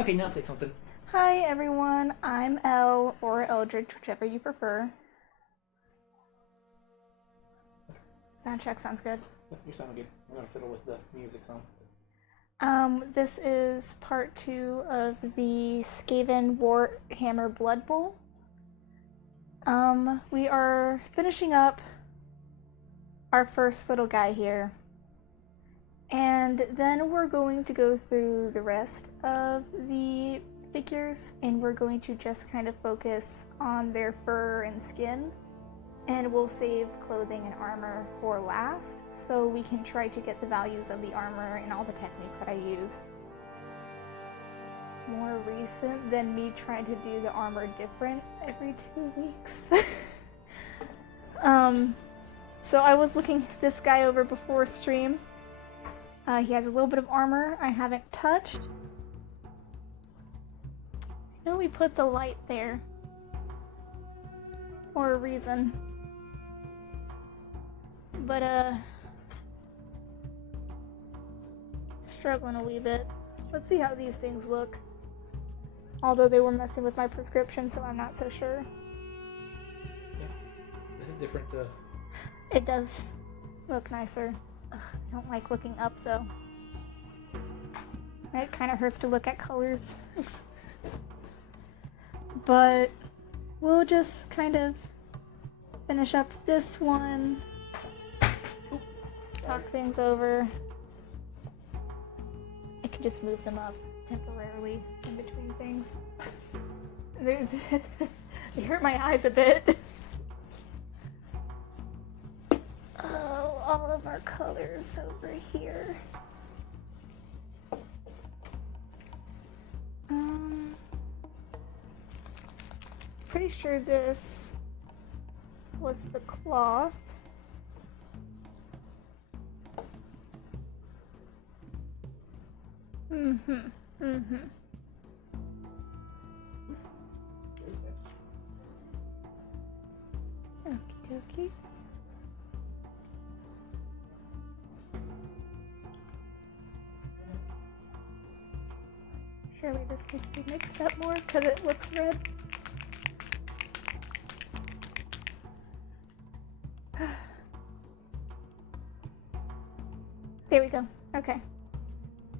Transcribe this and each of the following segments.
Okay, now say something. Hi everyone, I'm Elle or Eldridge, whichever you prefer. Sound check sounds good. You sound good. I'm gonna fiddle with the music song. This is part 2 of the Skaven Warhammer Blood Bowl. We are finishing up our first little guy here. And then we're going to go through the rest of the figures, and we're going to just kind of focus on their fur and skin. And we'll save clothing and armor for last, so we can try to get the values of the armor and all the techniques that I use. More recent than me trying to do the armor different every 2 weeks. So I was looking this guy over before stream. He has a little bit of armor I haven't touched. I know we put the light there for a reason. But, struggling a wee bit. Let's see how these things look. Although they were messing with my prescription, so I'm not so sure. Yeah, they have different. It does look nicer. Ugh, I don't like looking up though. It kind of hurts to look at colors. But we'll just kind of finish up this one. Talk things over. I can just move them up temporarily in between things. They hurt my eyes a bit. Oh, all of our colors over here. Pretty sure this was the cloth. Okie dokie. Surely this needs to be mixed up more because it looks red. There we go. Okay.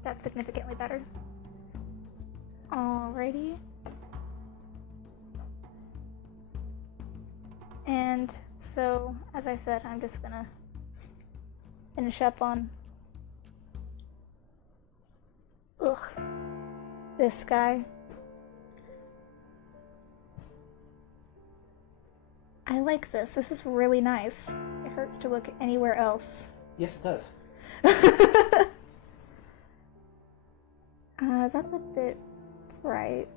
That's significantly better. Alrighty. And so, as I said, I'm just gonna finish up on this guy. I like this. This is really nice. It hurts to look anywhere else. Yes, it does. That's a bit bright.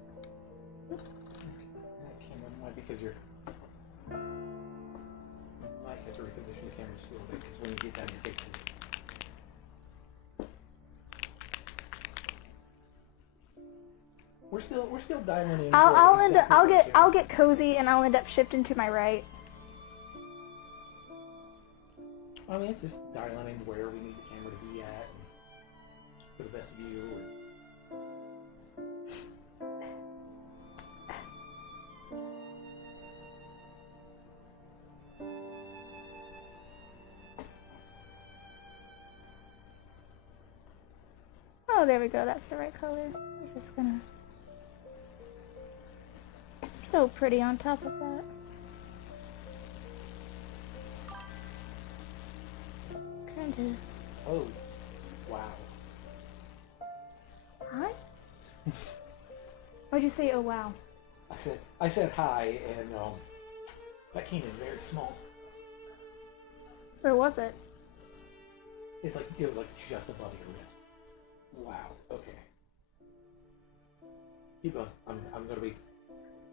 That camera might be because you're. Might have to reposition the camera just a little bit because when you get down your faces. We're still dialing in. I'll get cozy and I'll end up shifting to my right. I mean, it's just dialing in where we need the camera to be at for the best view. Oh, there we go. That's the right color. We're just gonna. So pretty on top of that. Kind of. Oh, wow. Hi? Why'd you say, oh wow? I said hi, and that came in very small. Where was it? It was like just above your wrist. Wow. Okay. Keep going. I'm gonna be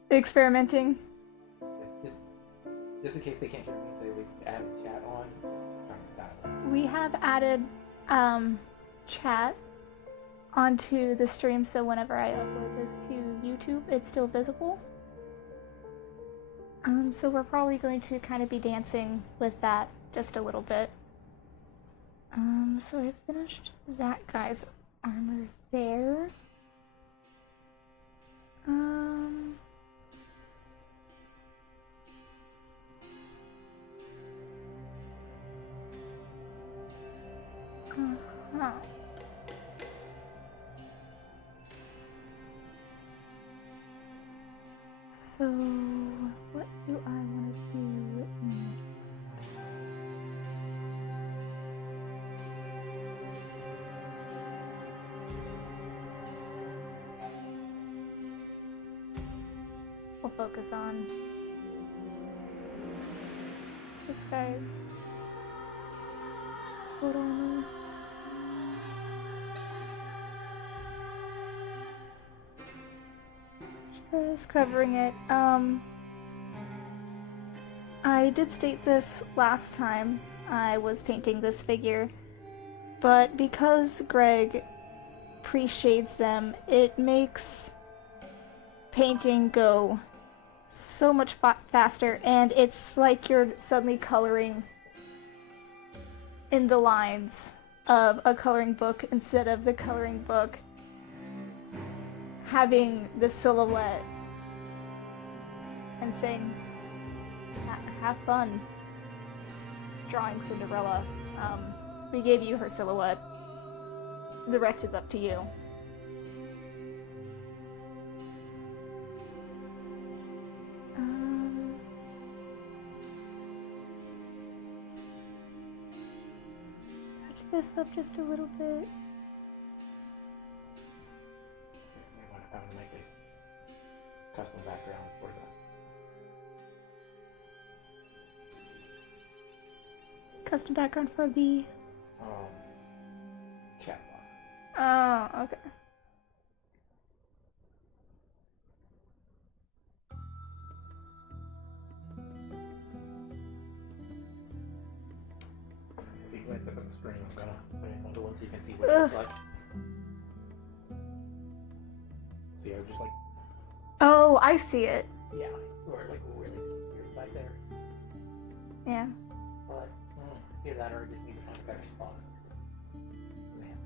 Experimenting. just in case they can't hear me. Say we add chat on. We have added chat onto the stream, so whenever I upload this to YouTube, it's still visible. So we're probably going to kind of be dancing with that just a little bit. So I finished that guy's armor there. Huh. So, what do I want to do next? We'll focus on this guy's coat armor. Just covering it. I did state this last time I was painting this figure, but because Greg pre-shades them, it makes painting go so much faster, and it's like you're suddenly coloring in the lines of a coloring book instead of the coloring book having the silhouette and saying, have fun drawing Cinderella. We gave you her silhouette. The rest is up to you. Touch this up just a little bit. I want to make a custom background for the Custom background for the chat box. Oh, okay. If you glance up at the screen, I'm gonna put in another one so you can see what it looks like. See, I just like, Oh, I see it. yeah, or like really just right there. Yeah. But either that or I just need to find a better spot. Man,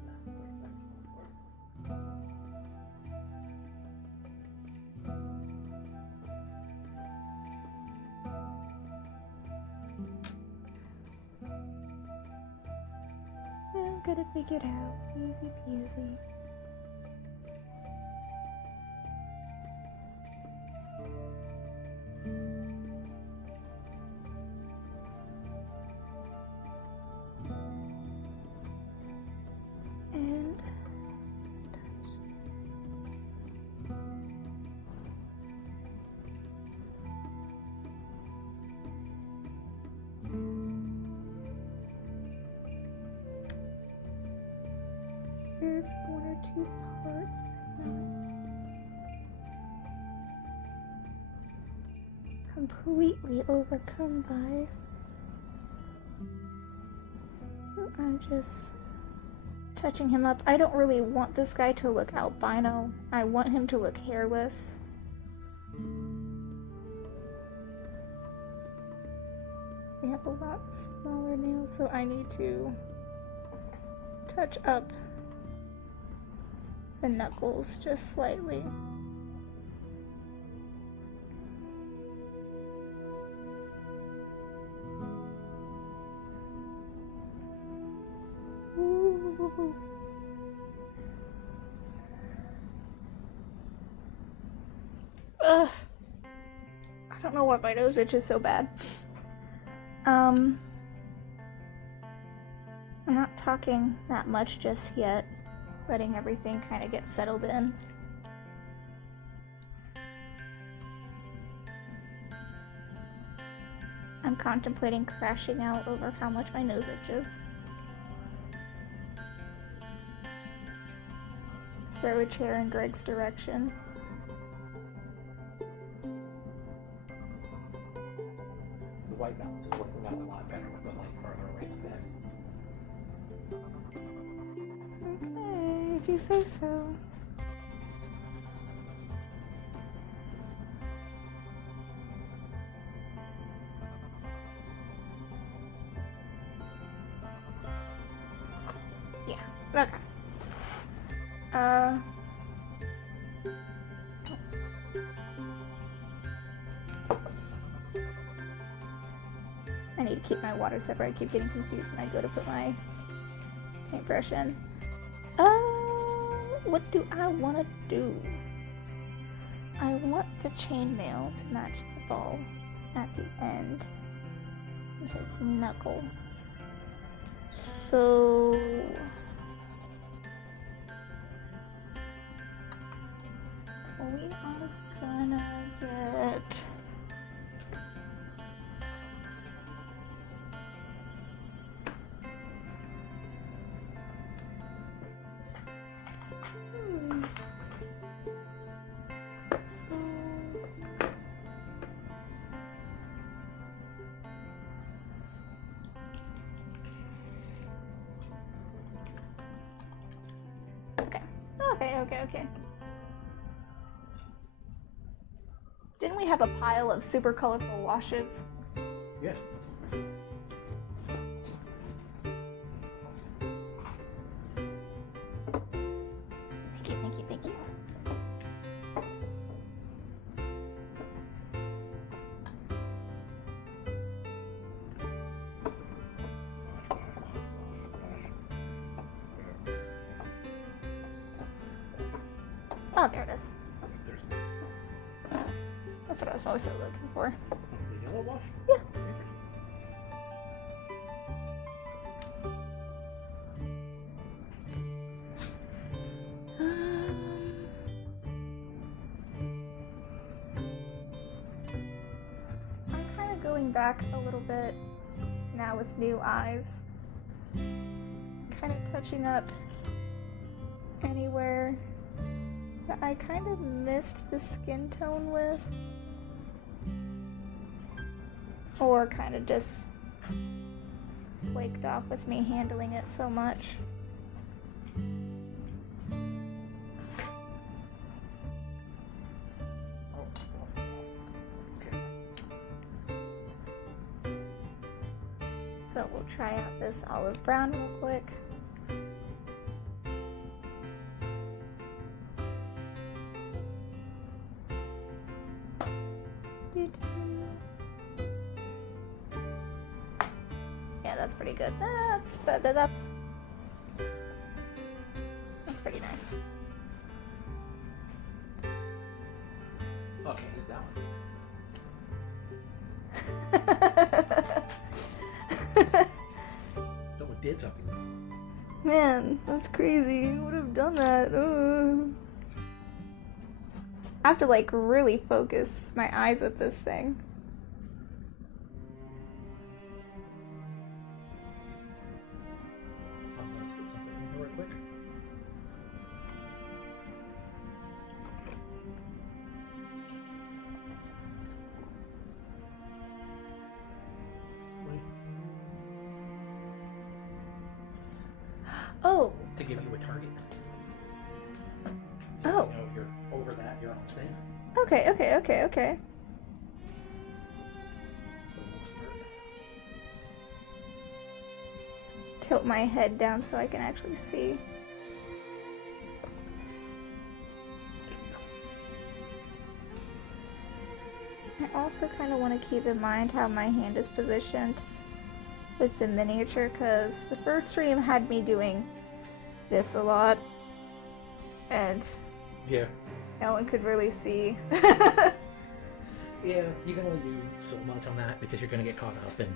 I'm gonna figure it out. Easy peasy. And there's one or two parts I'm not completely overcome by. So I'm just touching him up. I don't really want this guy to look albino. I want him to look hairless. They have a lot smaller nails, so I need to touch up the knuckles just slightly. Ooh. Ugh. I don't know why my nose itches so bad. I'm not talking that much just yet, letting everything kind of get settled in. I'm contemplating crashing out over how much my nose itches. Throw a chair in Greg's direction. the white balance is working out a lot better with the light further away than that. Okay, if you say so. Yeah, okay. I need to keep my water separate. I keep getting confused when I go to put my paintbrush in. what do I want to do? I want the chainmail to match the ball at the end. His knuckle. So we are gonna get Okay. Didn't we have a pile of super colorful washes? Yes. Thank you. Oh, there it is. That's what I was mostly looking for. The yellow wash? Yeah. I'm kind of going back a little bit now with new eyes. Kind of touching up anywhere that I kind of missed the skin tone with. Or kind of just flaked off with me handling it so much. So we'll try out this olive brown real quick. Yeah, that's pretty good. That's pretty nice. Okay, who's that one? Someone did something. Man, that's crazy. Who would have done that? I have to like really focus my eyes with this thing. I'm gonna see something real quick. Wait. Oh. To give you a target. Oh. You know, if you're over that, you're on screen. Okay. So it looks weird. Tilt my head down so I can actually see. I also kind of want to keep in mind how my hand is positioned with the miniature, because the first stream had me doing this a lot, and Yeah. no one could really see. Yeah, you can only do so much on that because you're gonna get caught up in.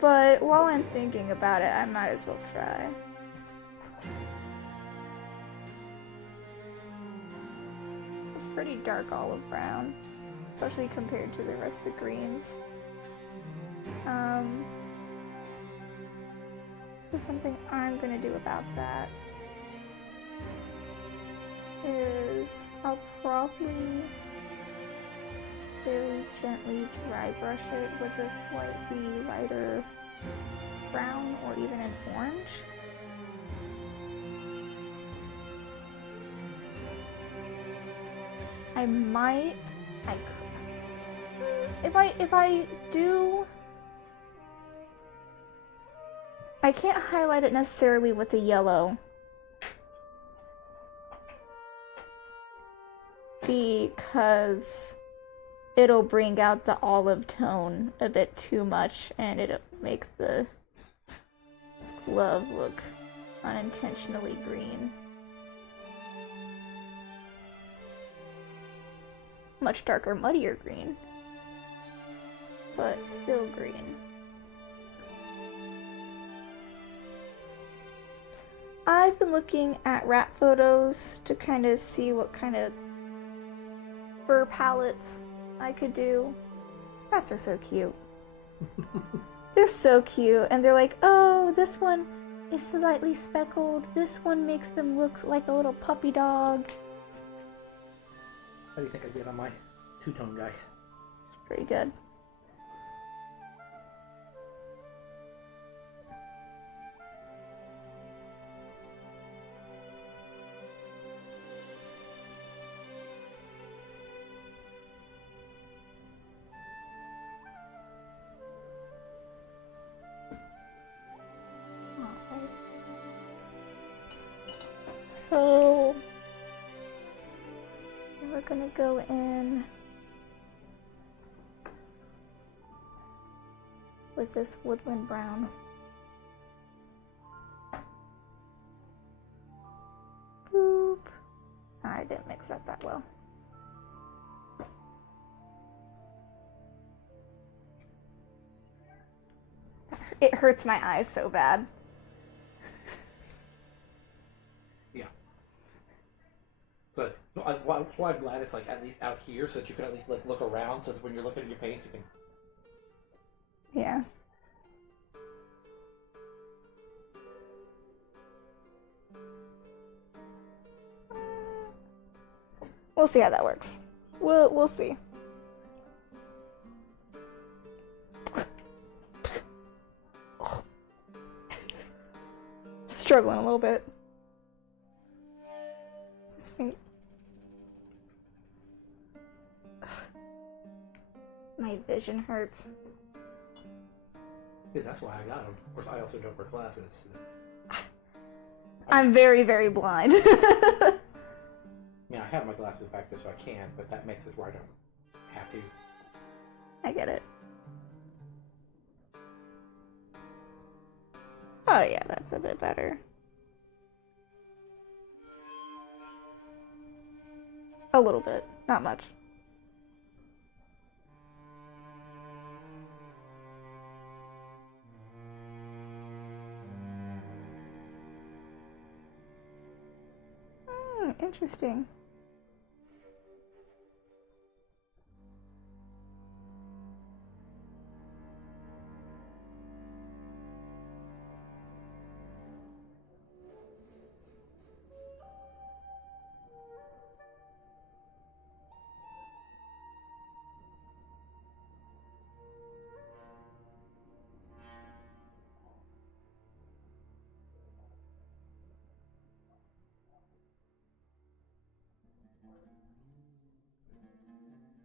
But while I'm thinking about it, I might as well try. It's a pretty dark olive brown, especially compared to the rest of the greens. So something I'm gonna do about that is I'll probably very gently dry brush it with a slightly lighter brown or even an orange. If I do, I can't highlight it necessarily with the yellow because it'll bring out the olive tone a bit too much and it'll make the glove look unintentionally green. Much darker, muddier green, but still green. I've been looking at rat photos to kind of see what kind of fur palettes I could do. Rats are so cute. They're so cute, and they're like, oh, this one is slightly speckled. This one makes them look like a little puppy dog. How do you think I did on my two-tone guy? It's pretty good. So we're gonna go in with this woodland brown. Boop. I didn't mix that well. It hurts my eyes so bad. So that's why I'm glad it's like at least out here, so that you can at least like look around, so that when you're looking at your paints, you can. Yeah. We'll see how that works. We'll see. Struggling a little bit. This thing. My vision hurts. Yeah, that's why I got them. Of course, I also don't wear glasses. I'm very, very blind. Yeah, I have my glasses back there so I can, but that makes it where I don't have to. I get it. Oh yeah, that's a bit better. A little bit, not much. Interesting.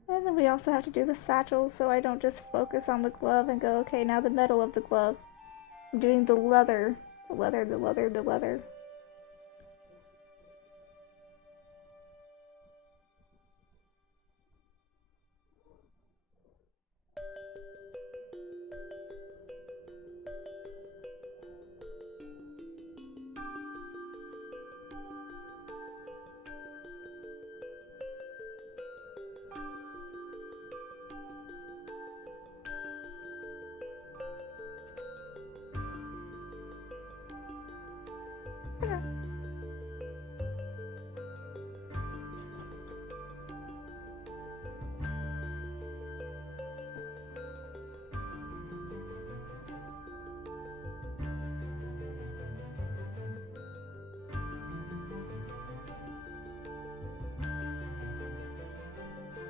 And then we also have to do the satchels, so I don't just focus on the glove and go, okay, now the metal of the glove. I'm doing the leather. The leather, the leather, the leather.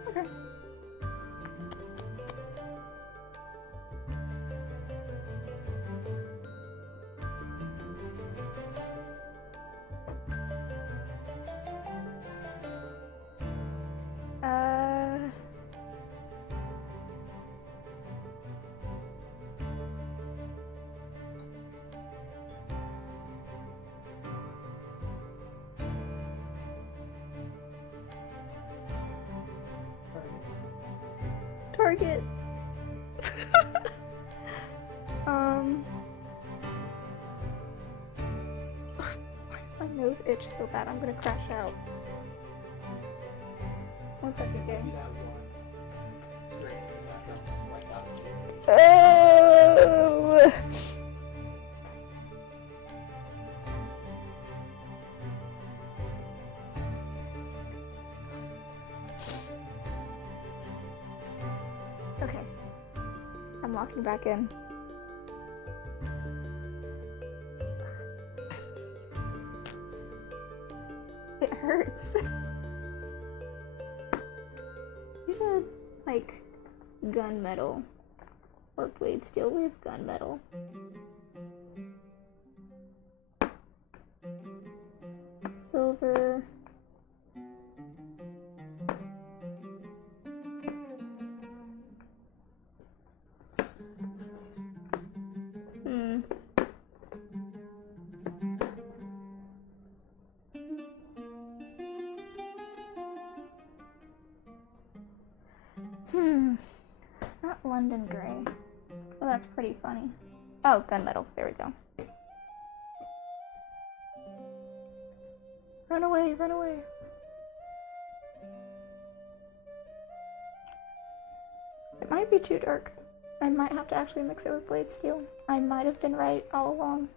Okay. Target. itch so bad I'm gonna crash out. 1 second, gang. Oh! Okay. I'm locking back in. It hurts. You should, like, gunmetal. Or blade steel with gunmetal. Silver. Not London Gray. Well, that's pretty funny. Oh, gunmetal. There we go. Run away, run away. It might be too dark. I might have to actually mix it with blade steel. I might have been right all along.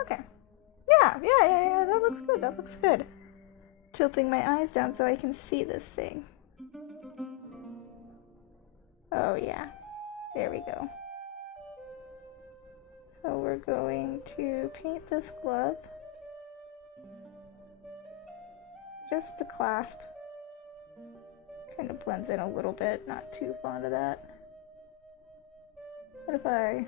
Okay. Yeah, that looks good, that looks good. Tilting my eyes down so I can see this thing. Oh yeah, there we go. So we're going to paint this glove. Just the clasp. Kind of blends in a little bit, not too fond of that. What if I...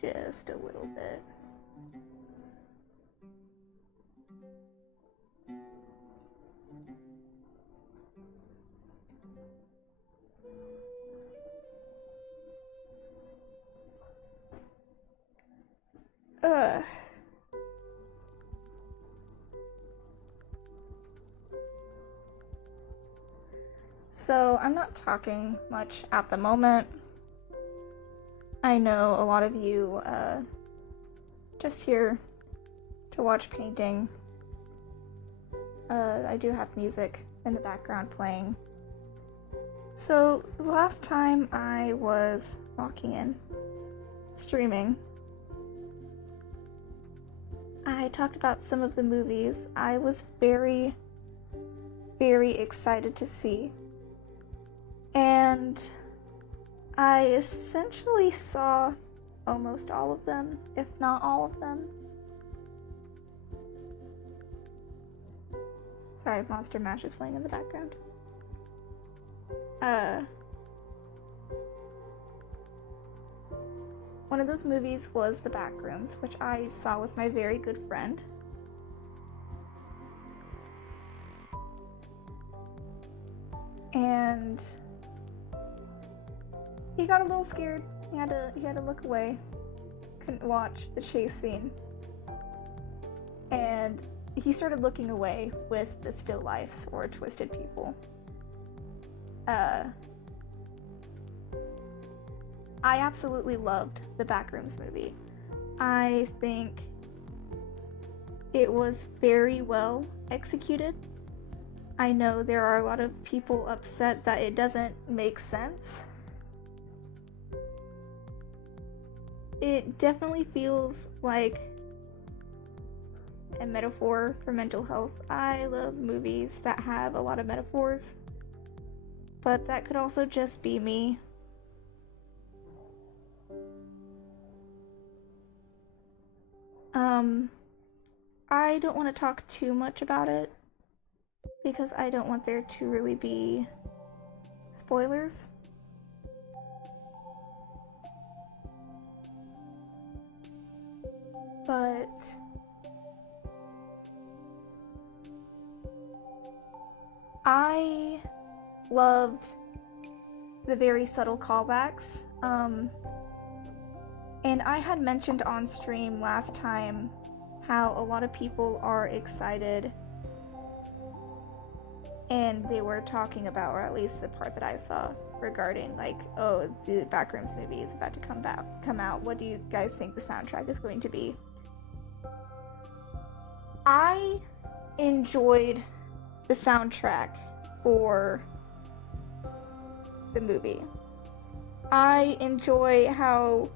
just a little bit. So I'm not talking much at the moment. I know a lot of you just here to watch painting. I do have music in the background playing. So the last time I was walking in, streaming, I talked about some of the movies I was very, very excited to see. And I essentially saw almost all of them, if not all of them. Sorry, Monster Mash is playing in the background. One of those movies was The Backrooms, which I saw with my very good friend. And he got a little scared. He had to look away. Couldn't watch the chase scene. And he started looking away with the still lifes or twisted people. I absolutely loved the Backrooms movie. I think it was very well executed. I know there are a lot of people upset that it doesn't make sense. It definitely feels like a metaphor for mental health. I love movies that have a lot of metaphors, but that could also just be me. I don't want to talk too much about it because I don't want there to really be spoilers. But I loved the very subtle callbacks. And I had mentioned on stream last time how a lot of people are excited, and they were talking about, or at least the part that I saw, regarding like, oh, the Backrooms movie is about to come out. What do you guys think the soundtrack is going to be? I enjoyed the soundtrack for the movie. I enjoy how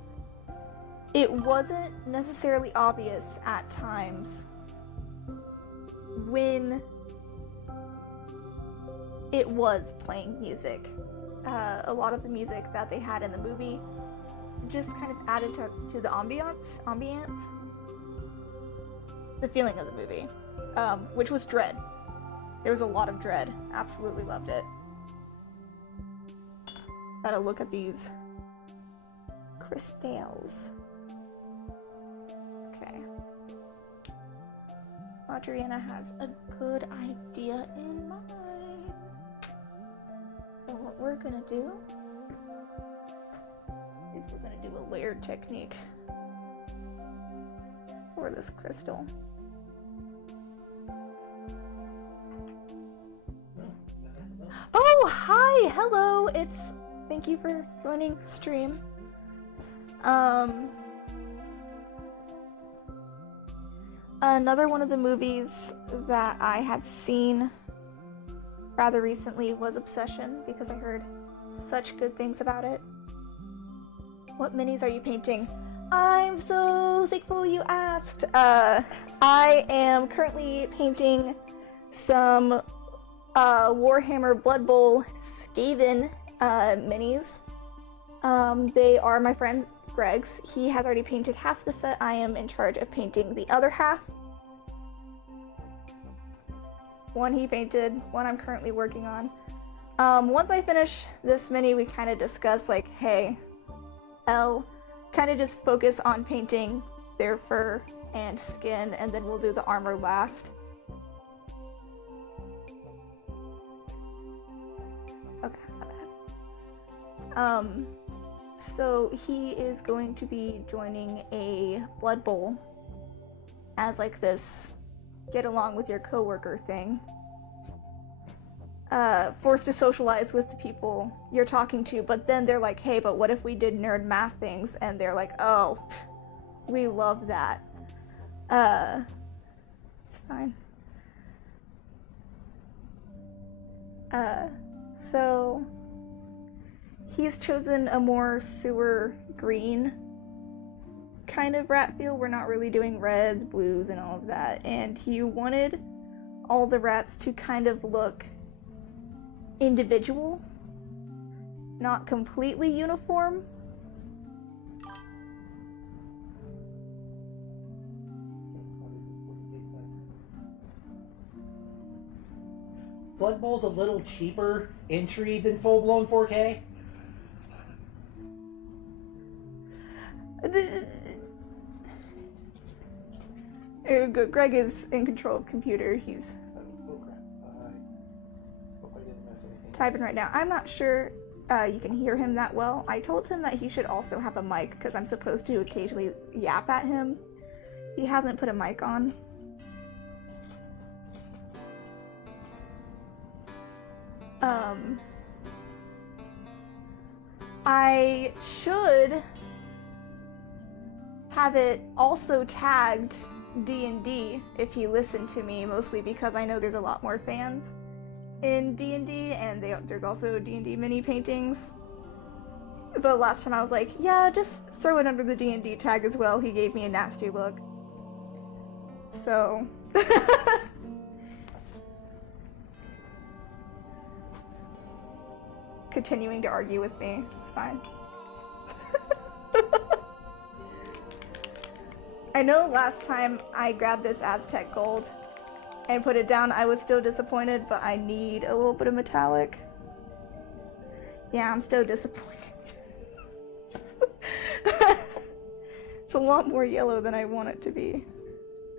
it wasn't necessarily obvious at times when it was playing music. A lot of the music that they had in the movie just kind of added to the ambiance, the feeling of the movie, which was dread. There was a lot of dread. Absolutely loved it. Gotta look at these crystals. Okay. Adriana has a good idea in mind. So what we're gonna do is we're gonna do a layered technique for this crystal. Oh, hi, hello. Thank you for joining stream. Another one of the movies that I had seen rather recently was Obsession, because I heard such good things about it. What minis are you painting? I'm so thankful you asked. I am currently painting some Warhammer Blood Bowl Skaven minis. They are my friend Greg's. He has already painted half the set. I am in charge of painting the other half. One he painted, one I'm currently working on. Once I finish this mini, we kind of discuss like, hey, kind of just focus on painting their fur and skin, and then we'll do the armor last. Okay, my bad. So he is going to be joining a Blood Bowl as like this get along with your coworker thing. Forced to socialize with the people you're talking to, but then they're like, hey, but what if we did nerd math things? And they're like, oh, we love that. It's fine. So he's chosen a more sewer green kind of rat feel. We're not really doing reds, blues, and all of that. And he wanted all the rats to kind of look individual, not completely uniform. Blood Bowl's a little cheaper entry than full-blown 4K. Greg is in control of computer. He's typing right now. I'm not sure you can hear him that well. I told him that he should also have a mic because I'm supposed to occasionally yap at him. He hasn't put a mic on. I should have it also tagged D&D if he listened to me, mostly because I know there's a lot more fans in D&D, and there's also D&D mini paintings. But last time I was like, yeah, just throw it under the D&D tag as well. He gave me a nasty look. So... continuing to argue with me. It's fine. I know last time I grabbed this Aztec gold and put it down, I was still disappointed, but I need a little bit of metallic. Yeah, I'm still disappointed. It's a lot more yellow than I want it to be.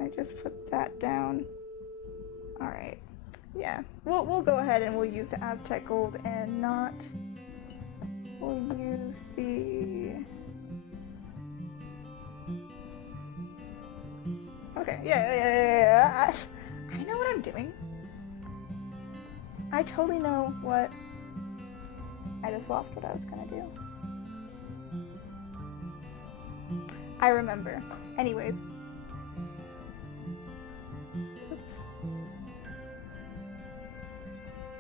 I just put that down. Alright. Yeah, we'll go ahead and we'll use the Aztec gold and not. We'll use the. Okay, yeah. I know what I'm doing. I totally know what. I just lost what I was gonna do. I remember. Anyways. Oops.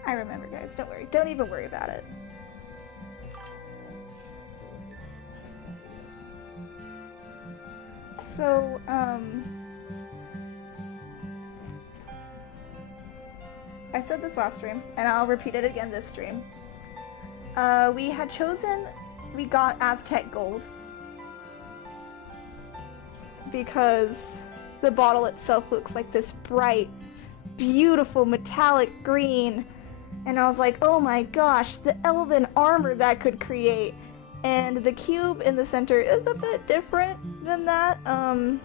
I remember, guys. Don't worry. Don't even worry about it. So, I said this last stream, and I'll repeat it again this stream. We got Aztec gold because the bottle itself looks like this bright, beautiful metallic green, and I was like, oh my gosh, the elven armor that could create. And the cube in the center is a bit different than that. On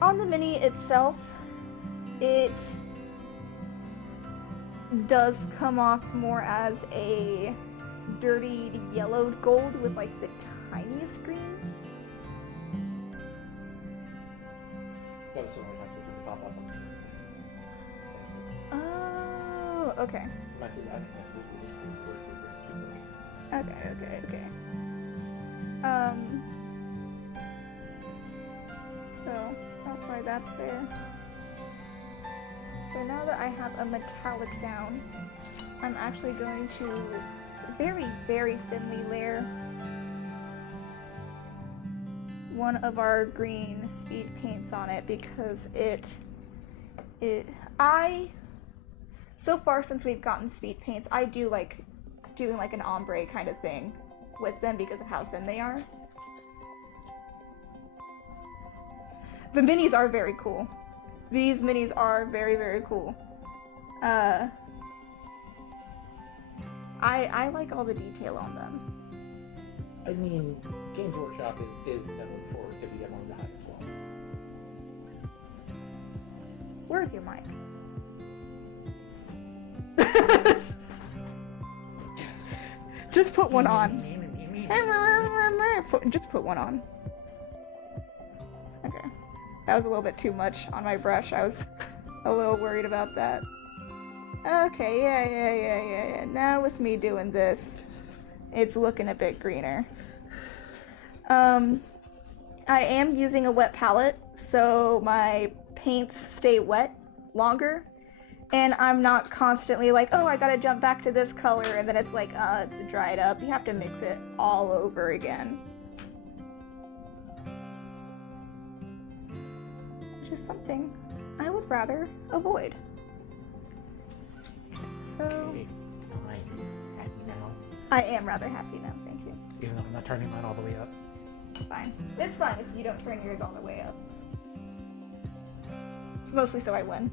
the mini itself, it does come off more as a dirtied yellowed gold with like the tiniest green. That's what I said to pop up on the screen. Oh, okay. I see that next week with this green word. Okay. So that's why that's there. So now that I have a metallic down, I'm actually going to very, very thinly layer one of our green speed paints on it because so far since we've gotten speed paints, I do like doing like an ombre kind of thing with them because of how thin they are. The minis are very cool. These minis are very, very cool. I like all the detail on them. I mean, Games Workshop is known for giving everyone the highest quality. Where's your mic? Just put one on. Just put one on. Okay. That was a little bit too much on my brush. I was a little worried about that. Okay, yeah. Now with me doing this, it's looking a bit greener. I am using a wet palette, so my paints stay wet longer. And I'm not constantly like, oh, I gotta jump back to this color, and then it's like, it's dried up. You have to mix it all over again. Which is something I would rather avoid. So... Okay, fine. Happy now. I am rather happy now, thank you. Even though I'm not turning mine all the way up. It's fine. It's fine if you don't turn yours all the way up. It's mostly so I win.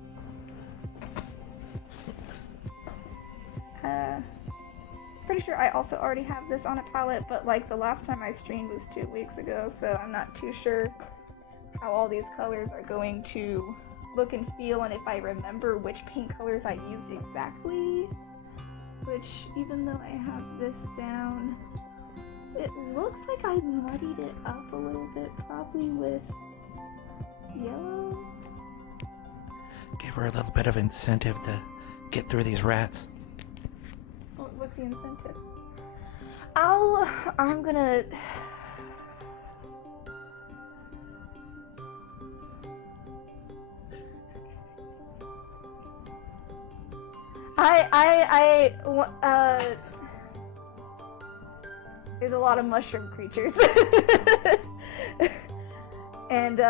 Pretty sure I also already have this on a palette, but like the last time I streamed was 2 weeks ago, so I'm not too sure how all these colors are going to look and feel, and if I remember which paint colors I used exactly. Which, even though I have this down, it looks like I muddied it up a little bit, probably with yellow. Give her a little bit of incentive to get through these rats. What's the incentive? I'm gonna... there's a lot of mushroom creatures. And,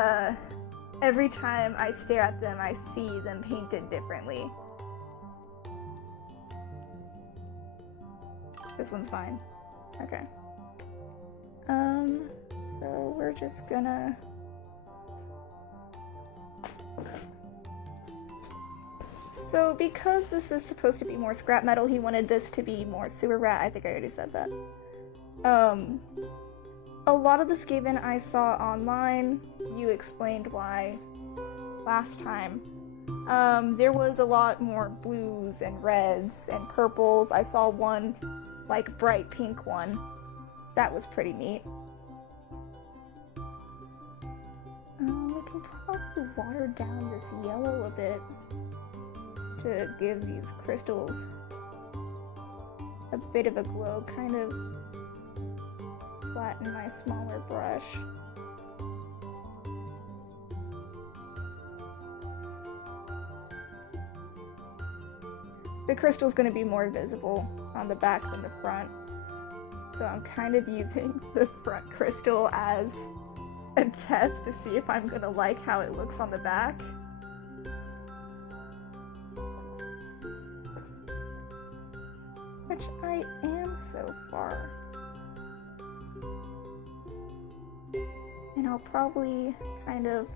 every time I stare at them, I see them painted differently. This one's fine. Okay. So we're just gonna... So because this is supposed to be more scrap metal, he wanted this to be more sewer rat. I think I already said that. A lot of the Skaven I saw online, you explained why last time. There was a lot more blues and reds and purples. I saw one, like, bright pink one. That was pretty neat. We can probably water down this yellow a bit to give these crystals a bit of a glow, kind of flatten my smaller brush. The crystal's going to be more visible on the back than the front, so I'm kind of using the front crystal as a test to see if I'm going to like how it looks on the back. Which I am so far. And I'll probably kind of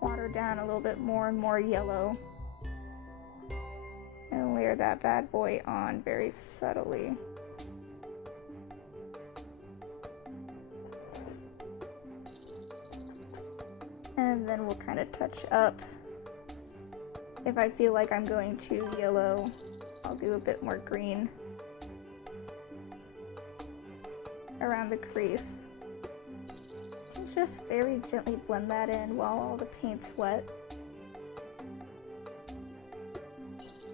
water down a little bit more and more yellow and layer that bad boy on very subtly. And then we'll kind of touch up. If I feel like I'm going too yellow, I'll do a bit more green around the crease. Just very gently blend that in while all the paint's wet.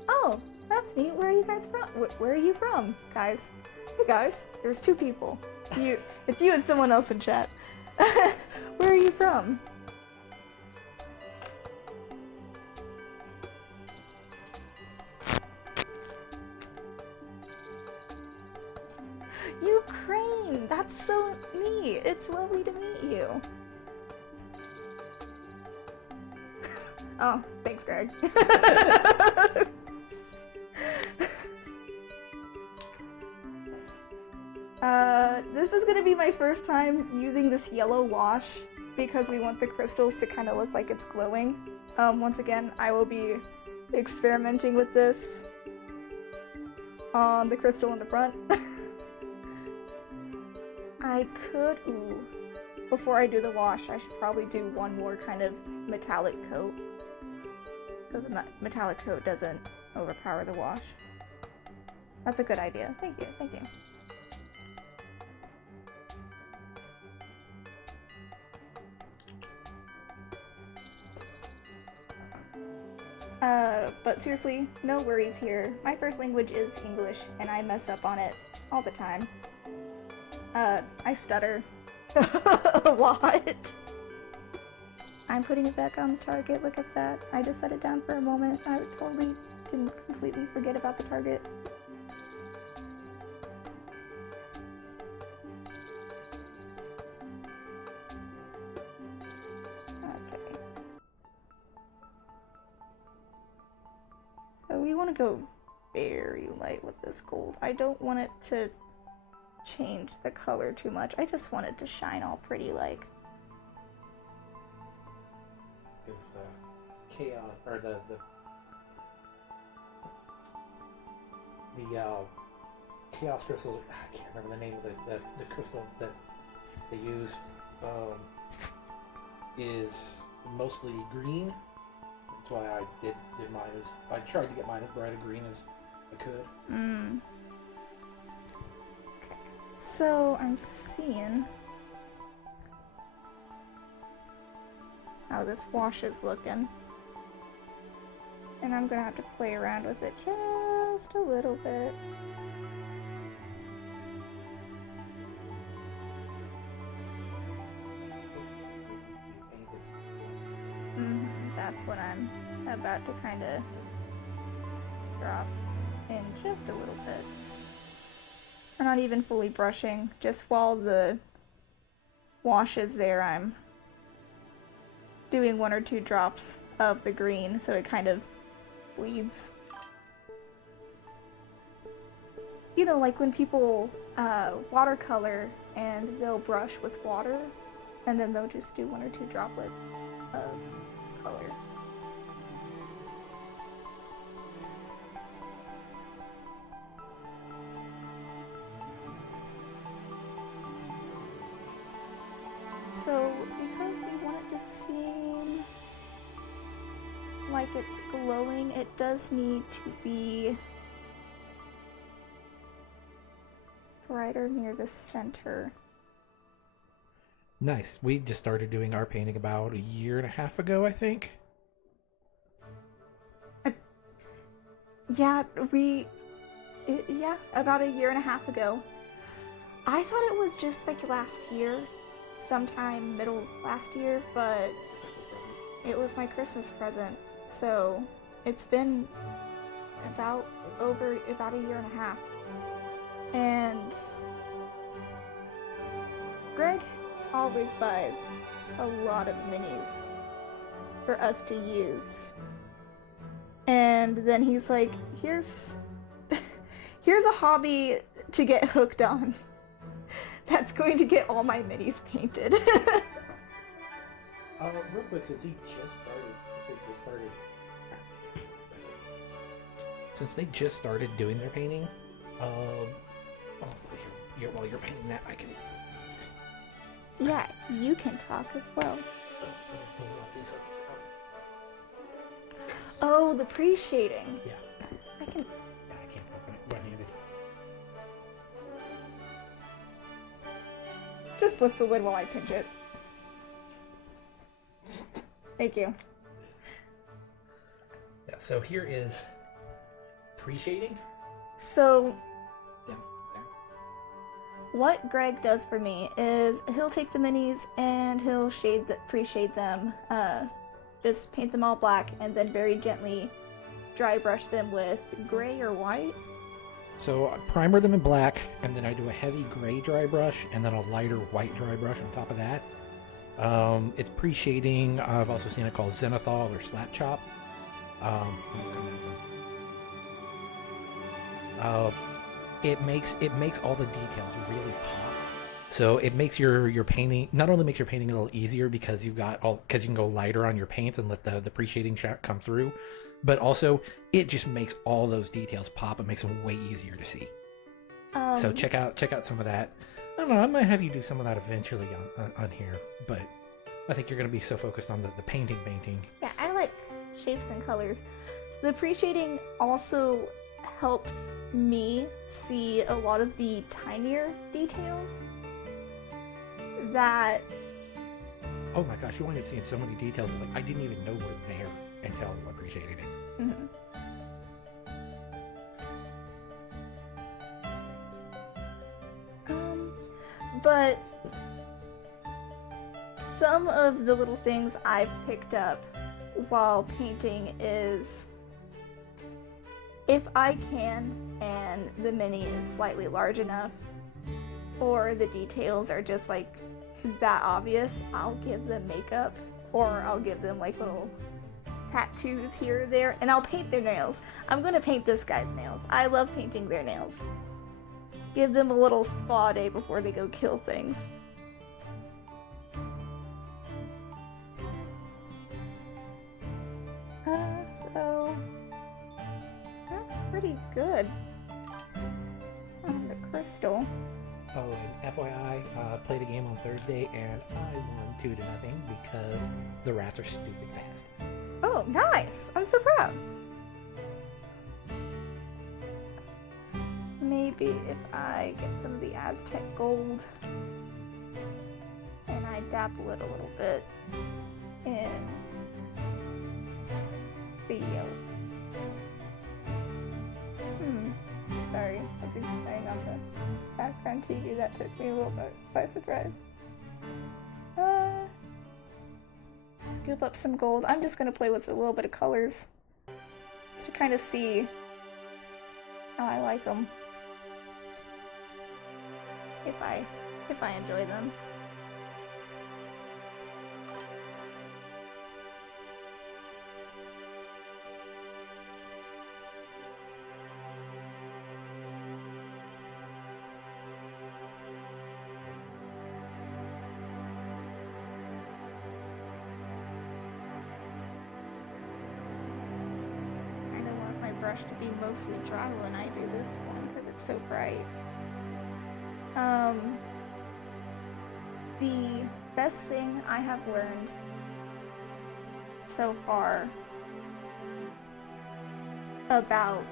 Oh, that's neat. Where are you guys from? Where are you from, guys? Hey guys, there's two people. It's you and someone else in chat. Where are you from? Ukraine! That's so neat! It's lovely to meet you. Oh, thanks, Greg. This is gonna be my first time using this yellow wash because we want the crystals to kind of look like it's glowing. Once again, I will be experimenting with this on the crystal in the front. I could, before I do the wash, I should probably do one more kind of metallic coat, so the metallic coat doesn't overpower the wash. That's a good idea. Thank you, thank you. But seriously, no worries here. My first language is English, and I mess up on it all the time. I stutter a lot. I'm putting it back on the target, look at that. I just set it down for a moment. I totally didn't completely forget about the target. Okay. So we want to go very light with this gold. I don't want it to change the color too much. I just want it to shine all pretty like. Is chaos or the chaos crystals? I can't remember the name of the crystal that they use. Is mostly green. That's why I did mine as I tried to get mine as bright a green as I could. So I'm seeing how this wash is looking, and I'm gonna have to play around with it just a little bit. That's what I'm about to kind of drop in just a little bit. I'm not even fully brushing, just while the wash is there, I'm doing 1 or 2 drops of the green so it kind of bleeds. You know, like when people watercolor and they'll brush with water and then they'll just do 1 or 2 droplets of color. So, because we want it to seem like it's glowing. It does need to be brighter near the center. Nice. We just started doing our painting about a year and a half ago, I think. Yeah, about a year and a half ago. I thought it was just like last year, sometime middle last year, but it was my Christmas present. So it's been about a year and a half. And Greg always buys a lot of minis for us to use. And then he's like, here's a hobby to get hooked on. That's going to get all my minis painted. Real quick, since they just started doing their painting, while you're painting that, I can. Yeah, you can talk as well. Oh, the pre-shading. Yeah. I can. Yeah, I can't open it one-handed. Just lift the lid while I pinch it. Thank you. Yeah, so here is pre-shading. So, Yeah. what Greg does for me is he'll take the minis and he'll pre-shade them. Just paint them all black and then very gently dry brush them with gray or white. So I primer them in black, and then I do a heavy gray dry brush, and then a lighter white dry brush on top of that. It's pre-shading. I've also seen it called zenithal or slap chop. It makes all the details really pop. So it makes your painting, not only makes your painting a little easier because you can go lighter on your paints and let the pre-shading shot come through, but also it just makes all those details pop and makes them way easier to see. So check out some of that. I don't know, I might have you do some of that eventually on here, but I think you're going to be so focused on the painting. Yeah, I like shapes and colors. The pre-shading also helps me see a lot of the tinier details that... Oh my gosh, you wind up seeing so many details that, like, I didn't even know were there until I appreciated it. Mm-hmm. But some of the little things I've picked up while painting is if I can and the mini is slightly large enough or the details are just like that obvious, I'll give them makeup or I'll give them like little tattoos here or there, and I'll paint their nails. I'm gonna paint this guy's nails. I love painting their nails. Give them a little spa day before they go kill things. So that's pretty good. On the crystal. Oh, and FYI, played a game on Thursday and I won 2-0 because the rats are stupid fast. Oh, nice! I'm so proud. Maybe if I get some of the Aztec gold and I dabble it a little bit in the yolk. Sorry, something's playing on the background TV that took me a little bit by surprise. Scoop up some gold. I'm just gonna play with a little bit of colors just to kind of see how I like them. If I enjoy them. Brush to be mostly dry when I do this one because it's so bright. The best thing I have learned so far about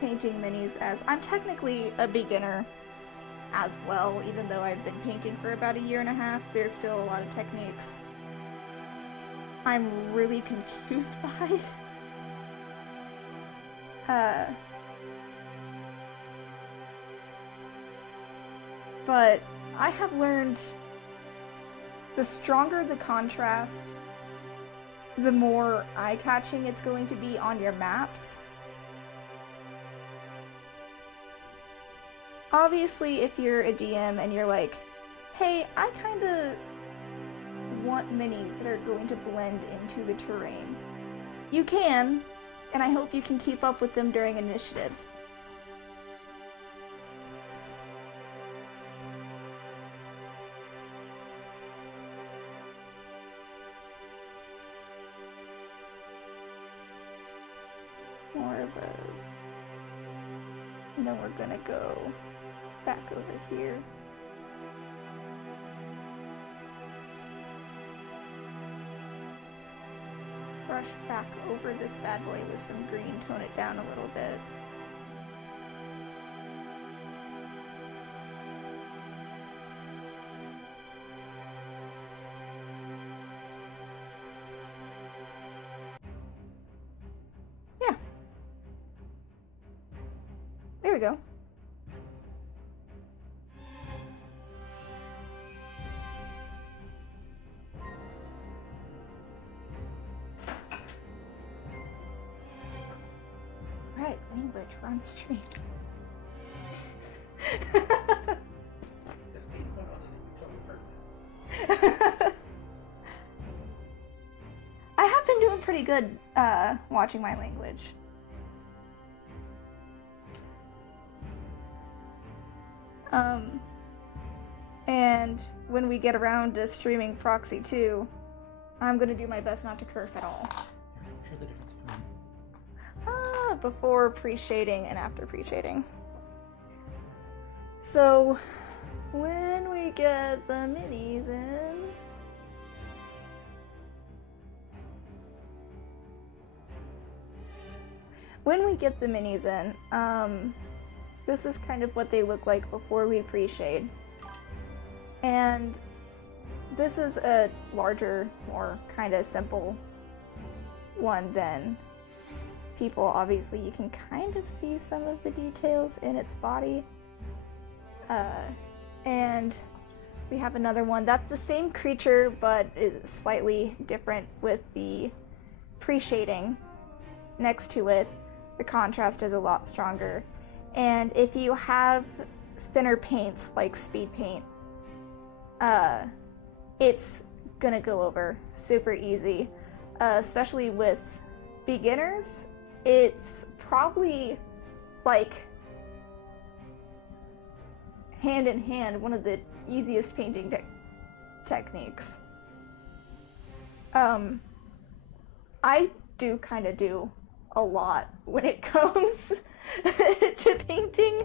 painting minis, as I'm technically a beginner as well, even though I've been painting for about a year and a half. There's still a lot of techniques I'm really confused by. But I have learned the stronger the contrast, the more eye-catching it's going to be on your maps. Obviously, if you're a DM and you're like, hey, I kinda want minis that are going to blend into the terrain, you can, and I hope you can keep up with them during initiative. More of a... And then we're gonna go back over here. Brush back over this bad boy with some green, tone it down a little bit. Yeah. There we go. Right, language, we're on stream. I have been doing pretty good watching my language. And when we get around to streaming Proxy 2, I'm gonna do my best not to curse at all. Before pre-shading and after pre-shading. So, when we get the minis in... When we get the minis in, this is kind of what they look like before we pre-shade. And this is a larger, more kind of simple one than people. Obviously, you can kind of see some of the details in its body. And we have another one that's the same creature, but is slightly different with the pre-shading next to it. The contrast is a lot stronger. And if you have thinner paints like speed paint, it's gonna go over super easy, especially with beginners. It's probably like hand in hand one of the easiest painting techniques. I do kind of do a lot when it comes to painting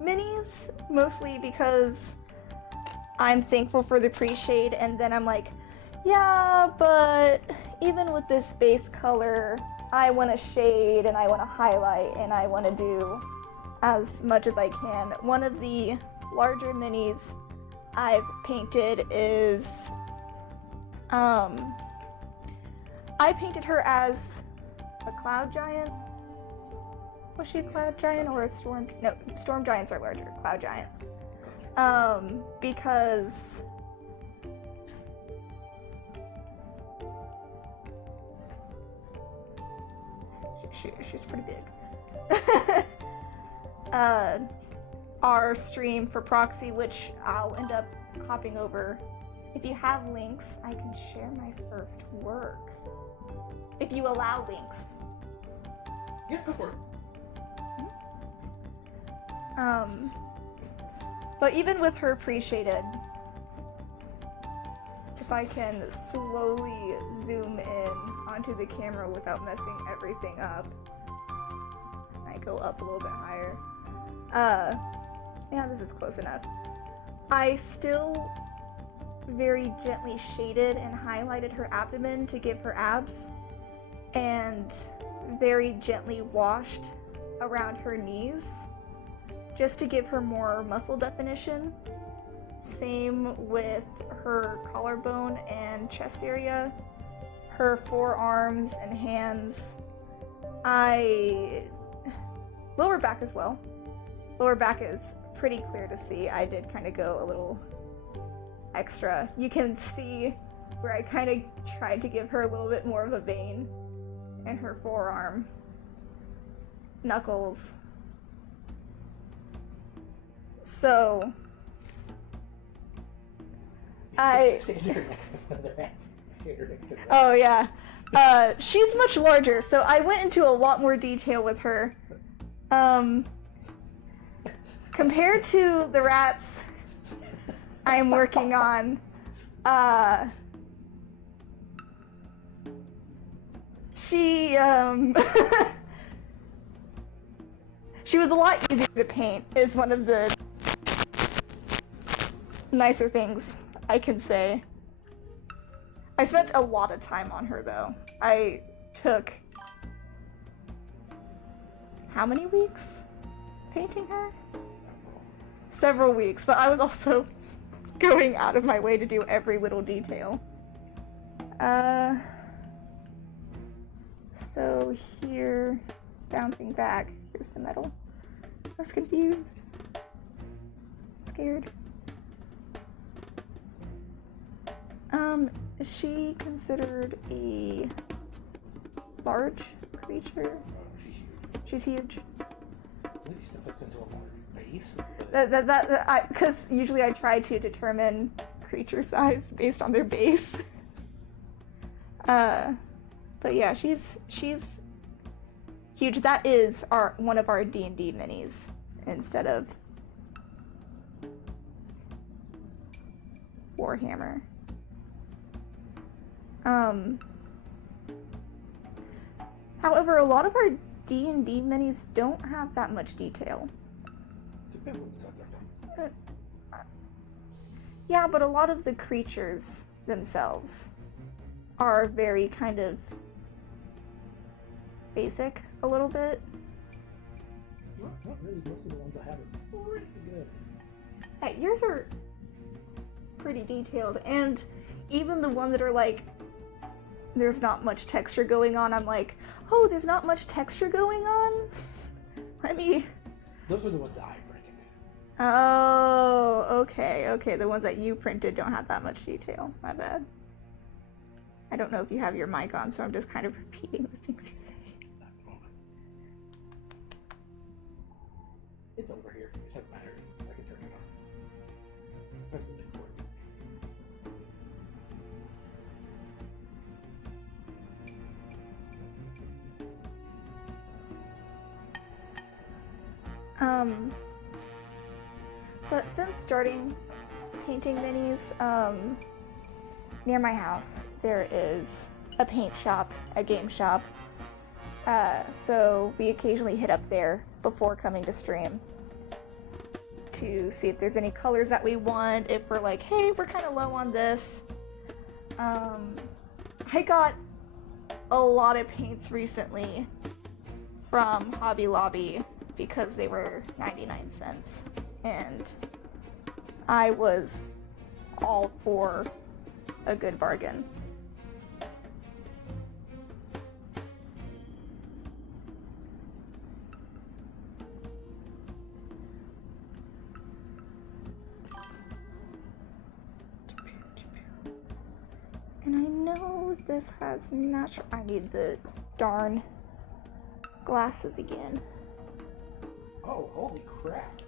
minis, mostly because I'm thankful for the pre-shade, and then I'm like, yeah, but even with this base color, I want to shade and I want to highlight and I want to do as much as I can. One of the larger minis I've painted is, I painted her as a cloud giant. Was she a cloud giant or a storm? No, storm giants are larger. Cloud giant. Because she's pretty big. Our stream for Proxy, which I'll end up hopping over. If you have links, I can share my first work. If you allow links. Yeah, go for it. But even with her pre-shaded, if I can slowly zoom in onto the camera without messing everything up, I go up a little bit higher. Yeah, this is close enough. I still very gently shaded and highlighted her abdomen to give her abs, and very gently washed around her knees, just to give her more muscle definition. Same with her collarbone and chest area, her forearms and hands. Lower back as well. Lower back is pretty clear to see. I did kind of go a little extra. You can see where I kind of tried to give her a little bit more of a vein in her forearm, knuckles. So Oh yeah. She's much larger, so I went into a lot more detail with her. Compared to the rats I'm working on, she she was a lot easier to paint, is one of the nicer things I can say. I spent a lot of time on her though. I took how many weeks painting her? Several weeks, but I was also going out of my way to do every little detail. So here, bouncing back, is the metal. I was confused. Scared. Is she considered a large creature? She's huge. Because usually I try to determine creature size based on their base. But yeah, she's huge. That is one of our D&D minis instead of Warhammer. However, a lot of our D&D minis don't have that much detail. Yeah, but a lot of the creatures themselves are very kind of basic a little bit. Not really. Most of the ones I have are pretty good. Yeah, yours are pretty detailed, and even the ones that are like, there's not much texture going on, I'm like, oh, there's not much texture going on? Let me... Those are the ones that I printed. Oh, okay. The ones that you printed don't have that much detail. My bad. I don't know if you have your mic on, so I'm just kind of repeating the things you say. It's over here. It doesn't matter. I can turn it on. That's the big word. But since starting painting minis, near my house, there is a paint shop, a game shop. So we occasionally hit up there before coming to stream to see if there's any colors that we want, if we're like, hey, we're kind of low on this. I got a lot of paints recently from Hobby Lobby because they were 99 cents, and I was all for a good bargain. And I know this has natural... I need the darn glasses again. Oh, holy crap.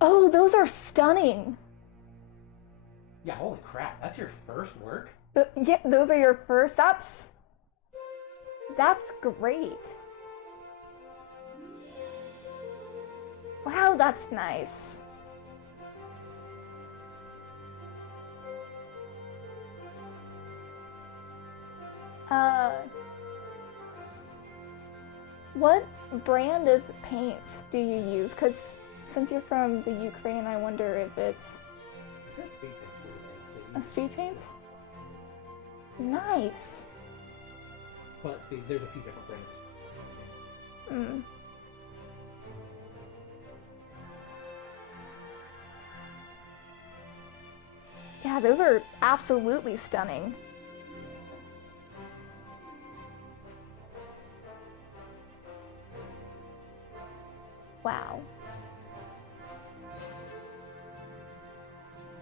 Oh, those are stunning. Yeah, holy crap. That's your first work? Yeah, those are your first. That's great. Wow, that's nice. brand of paints do you use? Because since you're from the Ukraine, I wonder if it's a speed paints? Nice. Well, there's a few different brands. Hmm. Yeah, those are absolutely stunning. Wow.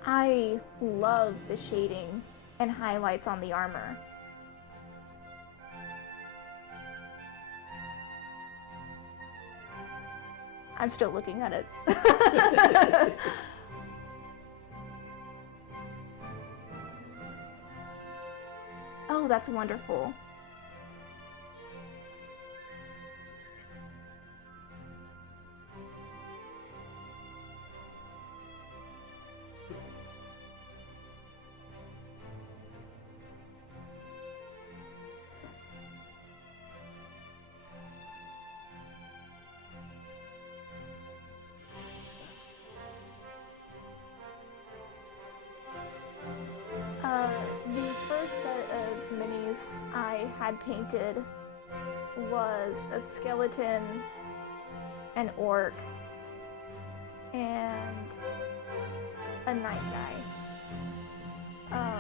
I love the shading and highlights on the armor. I'm still looking at it. Oh, that's wonderful. The first set of minis I had painted was a skeleton, an orc, and a night guy.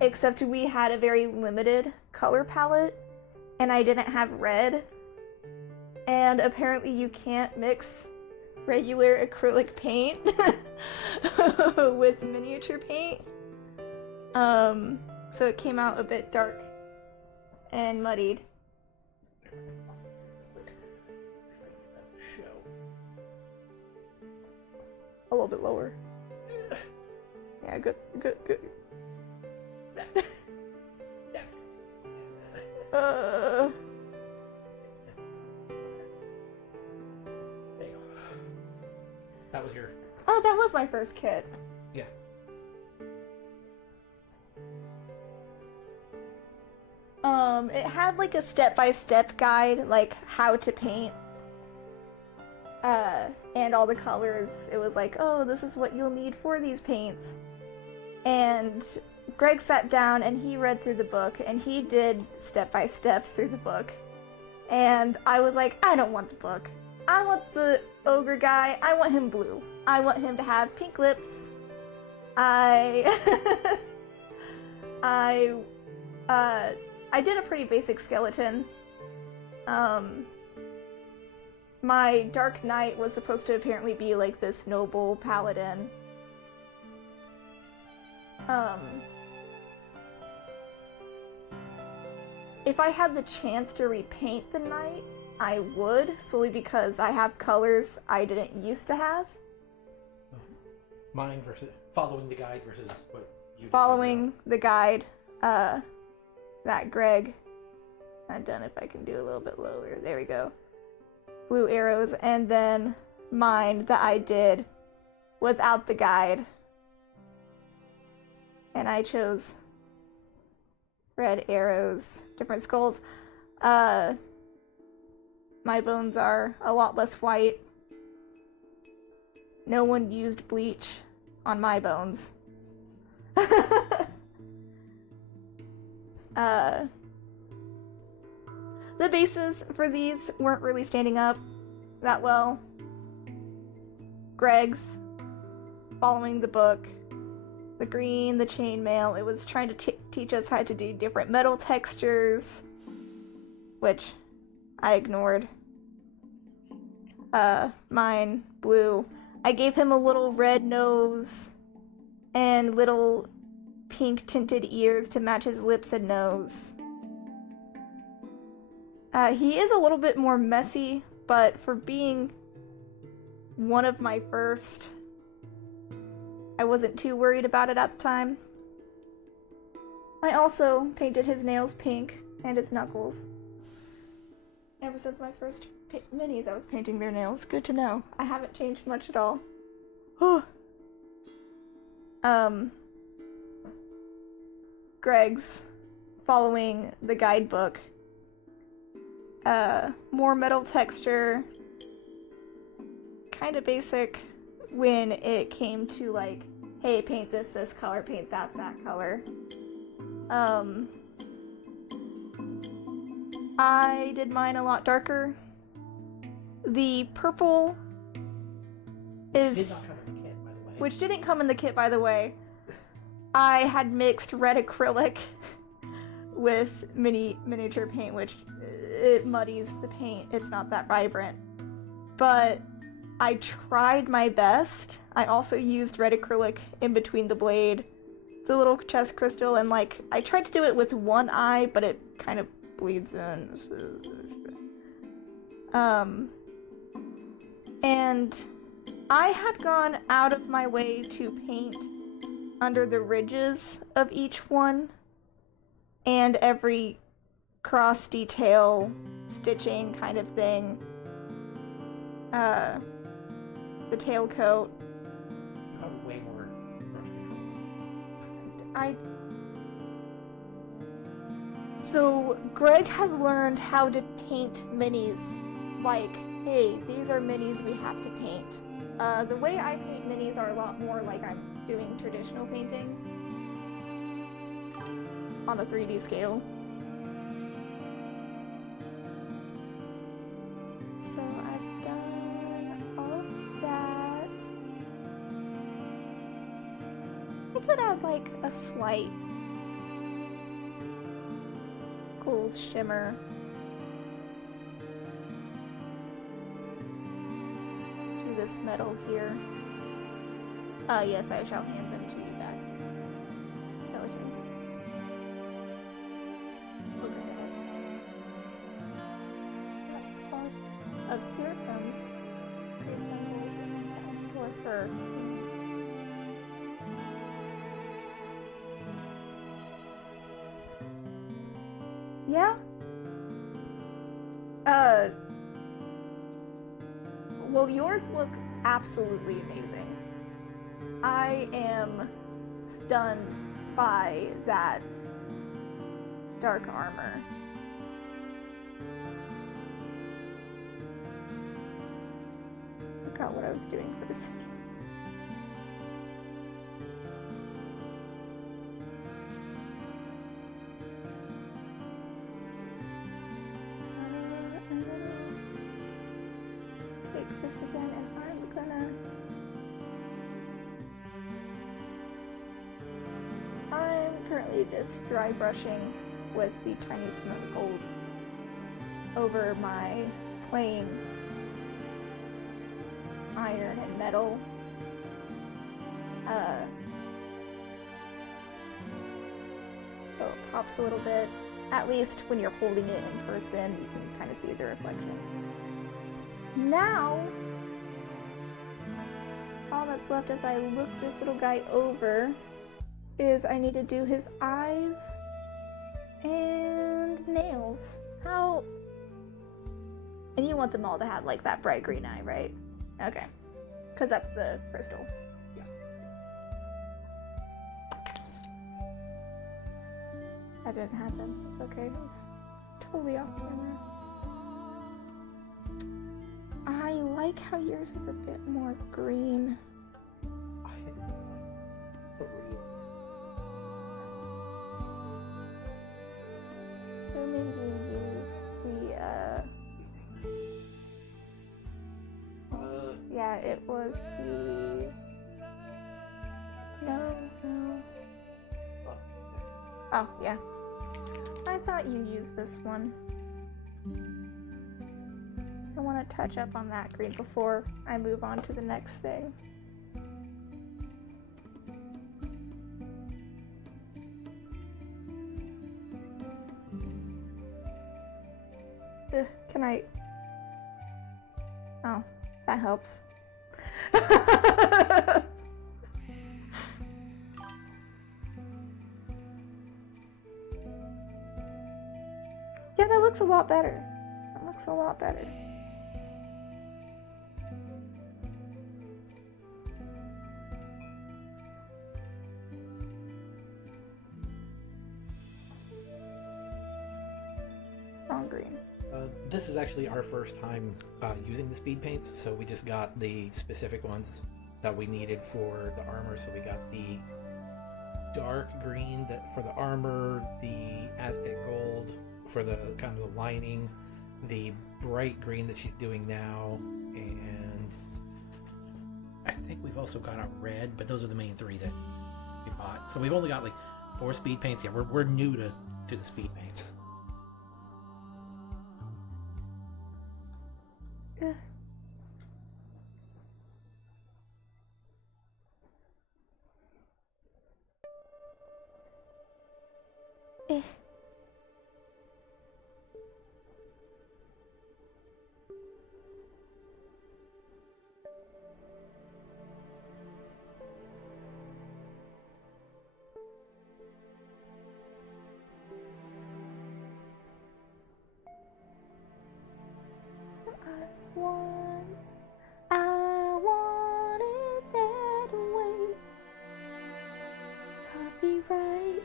Except we had a very limited color palette, and I didn't have red. And apparently you can't mix regular acrylic paint with miniature paint. So it came out a bit dark and muddied. A little bit lower. Yeah, good. There you go. That was your... Oh, that was my first kit. Yeah. It had like a step-by-step guide, like how to paint. And all the colors. It was like, oh, this is what you'll need for these paints. And Greg sat down and he read through the book, and he did step-by-step through the book. And I was like, I don't want the book. I want the ogre guy. I want him blue. I want him to have pink lips. I did a pretty basic skeleton. My Dark Knight was supposed to apparently be like this noble paladin. If I had the chance to repaint the knight, I would, solely because I have colors I didn't used to have. Mine versus... Following the guide versus what you... Following the guide, that Greg had done. If I can do a little bit lower. There we go. Blue arrows, and then mine that I did without the guide. And I chose red arrows, different skulls. My bones are a lot less white. No one used bleach on my bones. The bases for these weren't really standing up that well. Greg's following the book. The green, the chainmail, it was trying to teach us how to do different metal textures, which I ignored. Mine, blue. I gave him a little red nose and little pink tinted ears to match his lips and nose. He is a little bit more messy, but for being one of my first, I wasn't too worried about it at the time. I also painted his nails pink and his knuckles. Ever since my first minis, I was painting their nails. Good to know. I haven't changed much at all. Greg's following the guidebook. more metal texture, kind of basic when it came to like, hey, paint this color, paint that color. I did mine a lot darker. The purple is, Did not come in the kit, by the way. which didn't come in the kit, by the way. I had mixed red acrylic with miniature paint, which it muddies the paint. It's not that vibrant. But I tried my best. I also used red acrylic in between the blade, the little chest crystal, and like I tried to do it with one eye, but it kind of bleeds in. And I had gone out of my way to paint under the ridges of each one and every cross detail stitching kind of thing. The tail coat. Probably way more brush control. So Greg has learned how to paint minis. Like, hey, these are minis we have to paint. The way I paint minis are a lot more like I'm doing traditional painting on a 3D scale. So I've done all of that. I could add like a slight gold shimmer to this metal here. Yes, I shall hand them to you back. Skeletons. Look at this. Of seraphims reassembled inside for her. Yeah? Well, yours look absolutely amazing. I am stunned by that dark armor. Forgot what I was doing for a second. I'm gonna take this again and I'm currently just dry brushing with the tiny smoke gold over my plain iron and metal. So it pops a little bit. At least when you're holding it in person, you can kind of see the reflection. Now, all that's left as I look this little guy over is I need to do his eyes and nails. How? And you want them all to have like that bright green eye, right? Okay. Because that's the crystal. Yeah. That didn't happen. It's okay. It was totally off camera. I like how yours is a bit more green. I hit it like 3. Assuming you used the, yeah, it was the... No. Oh, yeah. I thought you used this one. I want to touch up on that green before I move on to the next thing. Can I... Oh, that helps. Yeah, that looks a lot better. That looks a lot better. Wrong green. This is actually our first time using the speed paints, so we just got the specific ones that we needed for the armor. So we got the dark green for the armor, the Aztec gold for the kind of the lining, the bright green that she's doing now, and I think we've also got a red, but those are the main three that we bought. So we've only got like 4 speed paints. Yeah, we're new to the speed paints. I want it that way. Copyright.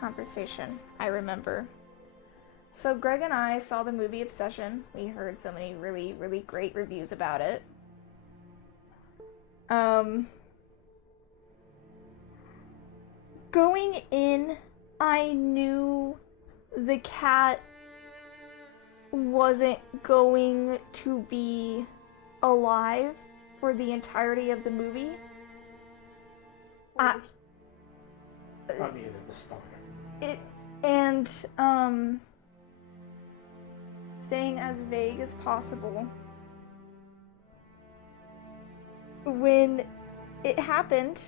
Conversation. I remember. So Greg and I saw the movie Obsession. We heard so many really, really great reviews about it. Going in, I knew the cat wasn't going to be alive for the entirety of the movie. I mean, it is the start. Staying as vague as possible. When it happened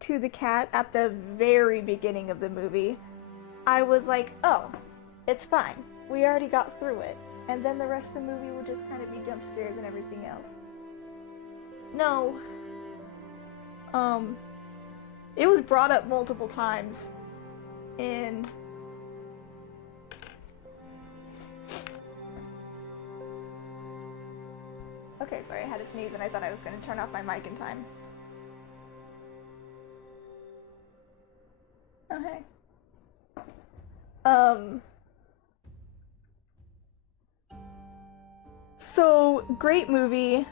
to the cat at the very beginning of the movie, I was like, oh, it's fine. We already got through it. And then the rest of the movie would just kind of be jump scares and everything else. No. It was brought up multiple times in... Okay, sorry, I had to sneeze and I thought I was going to turn off my mic in time. Okay. So, great movie.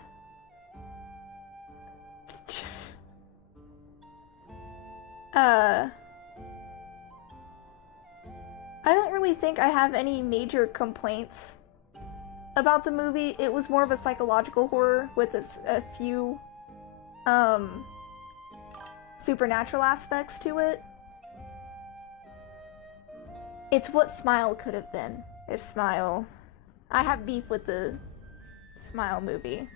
I don't really think I have any major complaints about the movie. It was more of a psychological horror with a few supernatural aspects to it. It's what Smile could have been if Smile... I have beef with the Smile movie.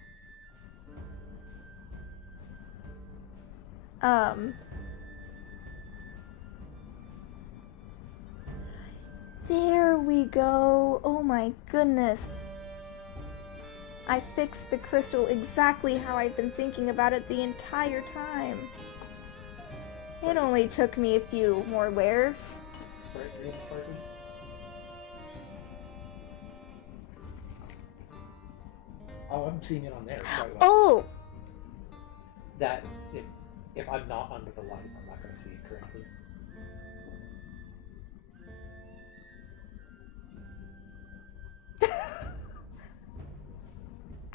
There we go. Oh my goodness. I fixed the crystal exactly how I've been thinking about it the entire time. It only took me a few more wears. Oh, I'm seeing it on there. Oh! That, if I'm not under the light, I'm not going to see it correctly.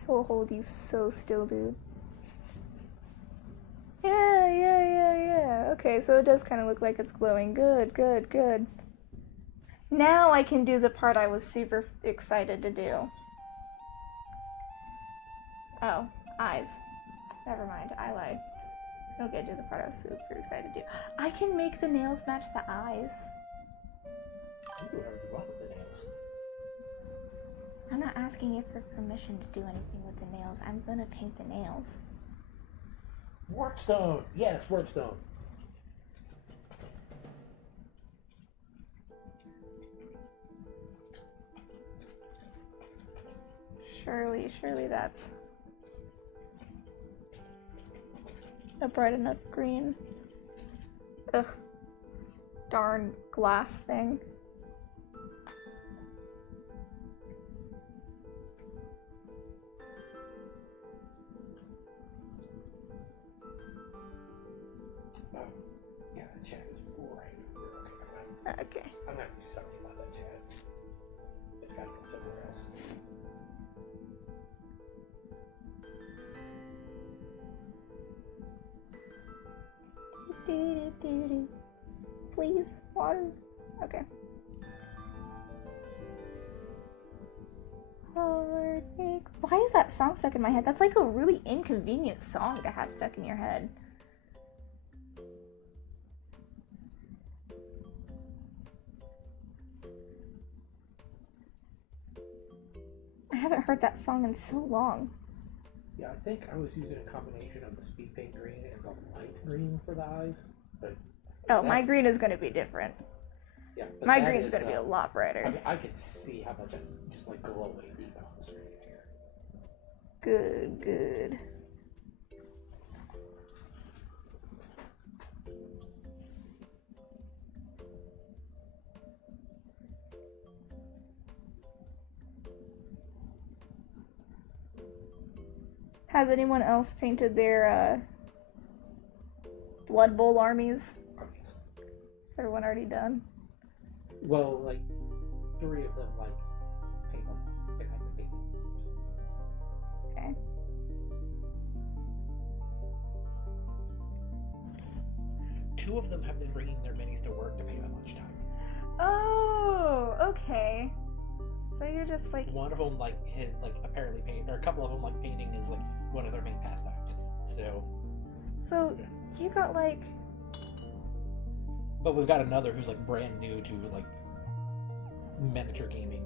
I will hold you so still, dude. Yeah. Okay, so it does kind of look like it's glowing. Good. Now I can do the part I was super excited to do. Oh, eyes. Never mind, I lied. Okay, do the part I was super excited to do. I can make the nails match the eyes. You do whatever you want with the nails. I'm not asking you for permission to do anything with the nails. I'm gonna paint the nails. Warpstone! Yes, warpstone. Surely that's a bright enough green. Ugh. Darn glass thing. Yeah, the chat is right here. Okay. I'm gonna have to do something about that chat. It's gotta go somewhere else. Please, water. Okay. Heartache. Why is that song stuck in my head? That's like a really inconvenient song to have stuck in your head. I haven't heard that song in so long. Yeah, I think I was using a combination of the speed paint green and the light green for the eyes. But oh, my green is going to be different. Yeah, my green's going to be a lot brighter. I mean, I can see how much it's just like glowing even on the screen here. Good, good. Has anyone else painted their Blood Bowl armies? Is everyone already done? Well, like 3 of them like paint them and have the painting. Okay. Two of them have been bringing their minis to work to paint at lunchtime. Oh, okay. So you're just like one of them apparently paint, or a couple of them like painting is like one of their main pastimes. So yeah. You got like. But we've got another who's like brand new to like miniature gaming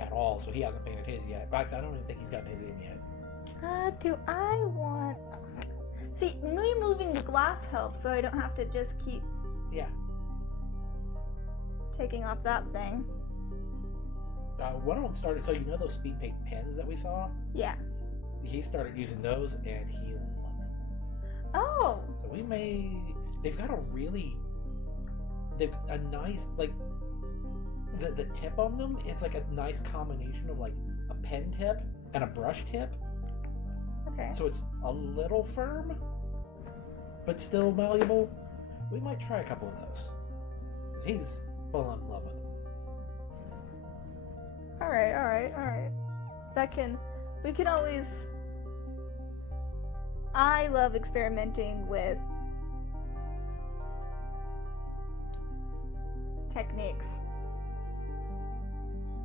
at all, so he hasn't painted his yet. In fact, I don't even think he's gotten his in yet. Do I want? See, me moving the glass helps, so I don't have to just keep. Yeah. Taking off that thing. One of them started, so you know those speed paint pens that we saw? Yeah. He started using those, and he loves them. Oh! So we may... They've got a nice, like... The tip on them is like a nice combination of like a pen tip and a brush tip. Okay. So it's a little firm, but still malleable. We might try a couple of those. He's full in love with them. Alright. We can always... I love experimenting with techniques.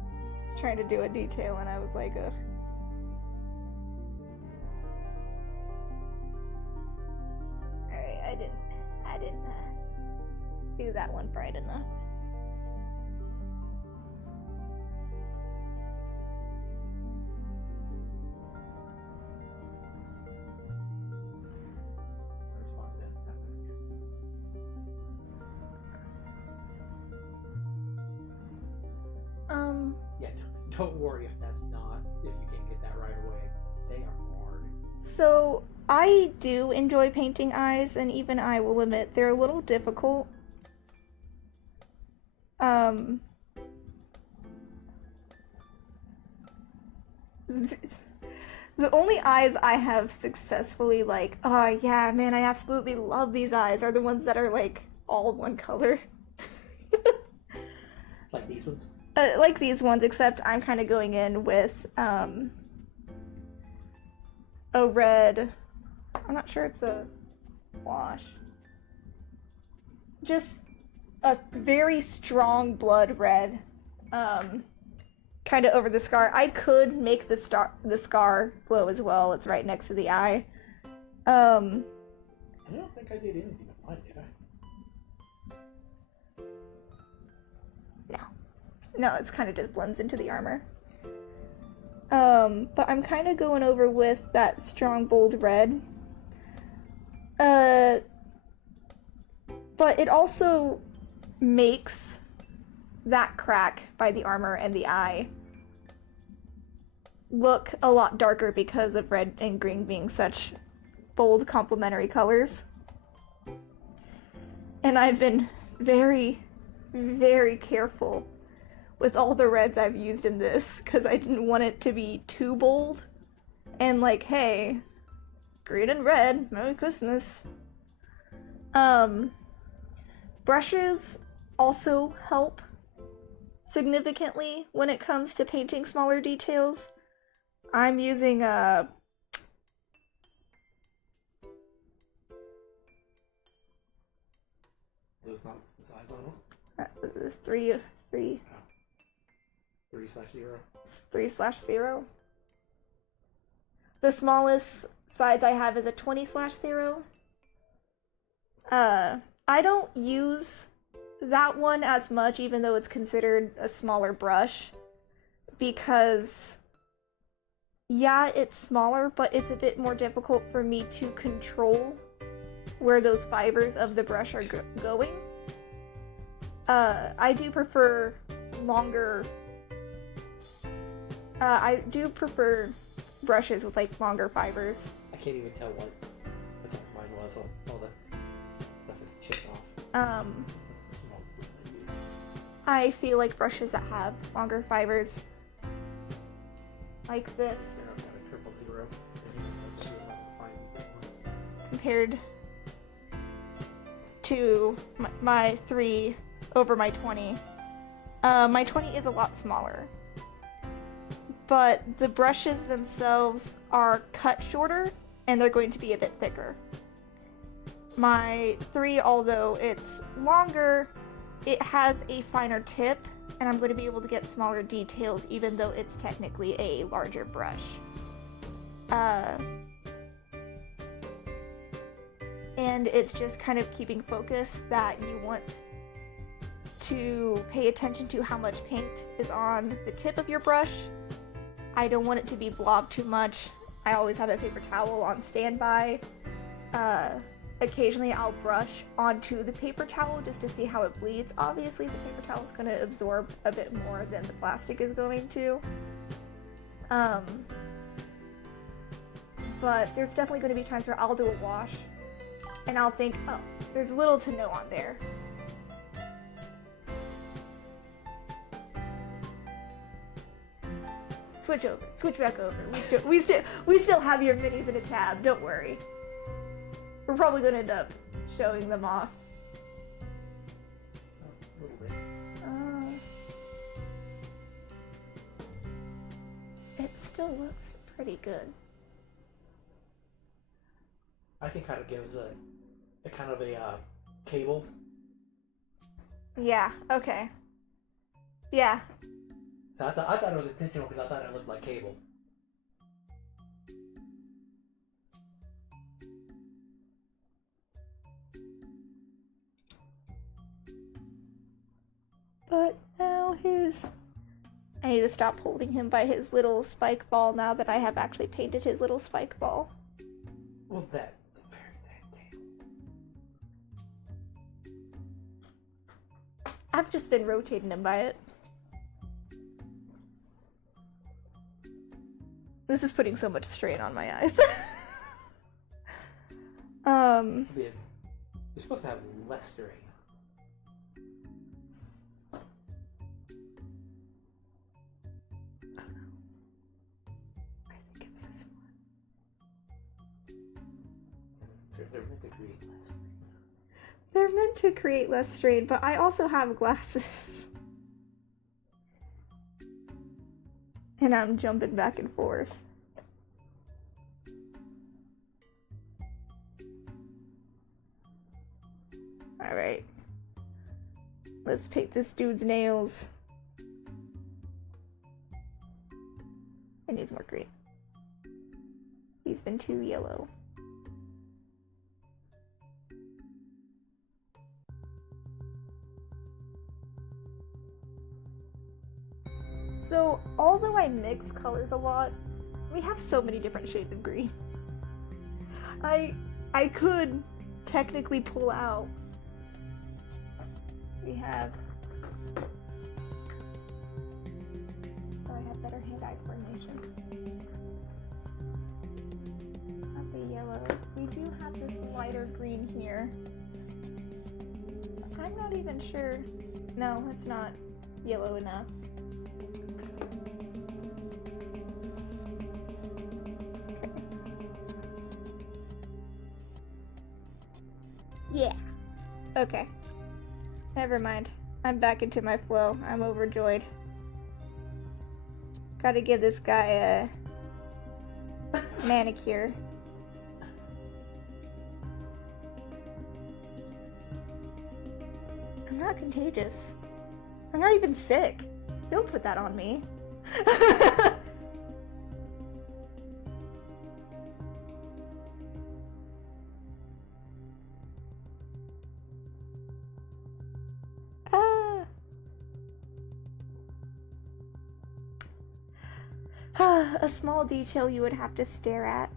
I was trying to do a detail and I was like, ugh. Alright, I didn't do that one bright enough. Yeah, don't worry if you can't get that right away. They are hard. So, I do enjoy painting eyes, and even I will admit they're a little difficult. The only eyes I have successfully like, oh yeah, man, I absolutely love these eyes, are the ones that are like all one color. Like these ones? Like these ones, except I'm kind of going in with a red. I'm not sure it's a wash. Just a very strong blood red. Kind of over the scar. I could make the scar glow as well. It's right next to the eye. I don't think I did anything to mine, did I? No, it's kind of just blends into the armor. But I'm kind of going over with that strong, bold red. But it also makes that crack by the armor and the eye look a lot darker because of red and green being such bold complementary colors. And I've been very, very careful with all the reds I've used in this because I didn't want it to be too bold. And like, hey, green and red, Merry Christmas. Brushes also help significantly when it comes to painting smaller details. I'm using a Those not the size on them? 3 3/0. 3/0. The smallest size I have is a 20/0. I don't use that one as much, even though it's considered a smaller brush, because yeah, it's smaller, but it's a bit more difficult for me to control where those fibers of the brush are going. I do prefer longer. I do prefer brushes with like longer fibers. I can't even tell what size mine was. All the stuff is chipped off. That's the smallest one I use. I feel like brushes that have longer fibers, like this, They're not a 000. compared to my 3 over my 20. My 20 is a lot smaller, but the brushes themselves are cut shorter and they're going to be a bit thicker. My 3, although it's longer, it has a finer tip, and I'm going to be able to get smaller details even though it's technically a larger brush. And it's just kind of keeping focus that you want to pay attention to how much paint is on the tip of your brush. I don't want it to be blobbed too much. I always have a paper towel on standby. Occasionally I'll brush onto the paper towel just to see how it bleeds. Obviously the paper towel is going to absorb a bit more than the plastic is going to. But there's definitely going to be times where I'll do a wash and I'll think, oh, there's little to no on there. Switch back over. We still have your minis in a tab, don't worry. We're probably going to end up showing them off. A little bit. It still looks pretty good. I think kind of gives a kind of a cable. Yeah, okay. Yeah. So I thought it was intentional because I thought it looked like cable. But now I need to stop holding him by his little spike ball now that I have actually painted his little spike ball. Well, that's a very thin tail. I've just been rotating him by it. This is putting so much strain on my eyes. You're supposed to have less strain. I think it's this one. They're meant to create less strain. They're meant to create less strain, but I also have glasses. And I'm jumping back and forth. Alright. Let's paint this dude's nails. It needs more green. He's been too yellow. So, although I mix colors a lot, we have so many different shades of green. I could technically pull out. We have. Oh, I have better hand-eye coordination. That's a yellow. We do have this lighter green here. I'm not even sure. No, it's not yellow enough. Yeah. Okay. Never mind. I'm back into my flow. I'm overjoyed. Gotta give this guy a manicure. I'm not contagious. I'm not even sick. Don't put that on me. A small detail you would have to stare at.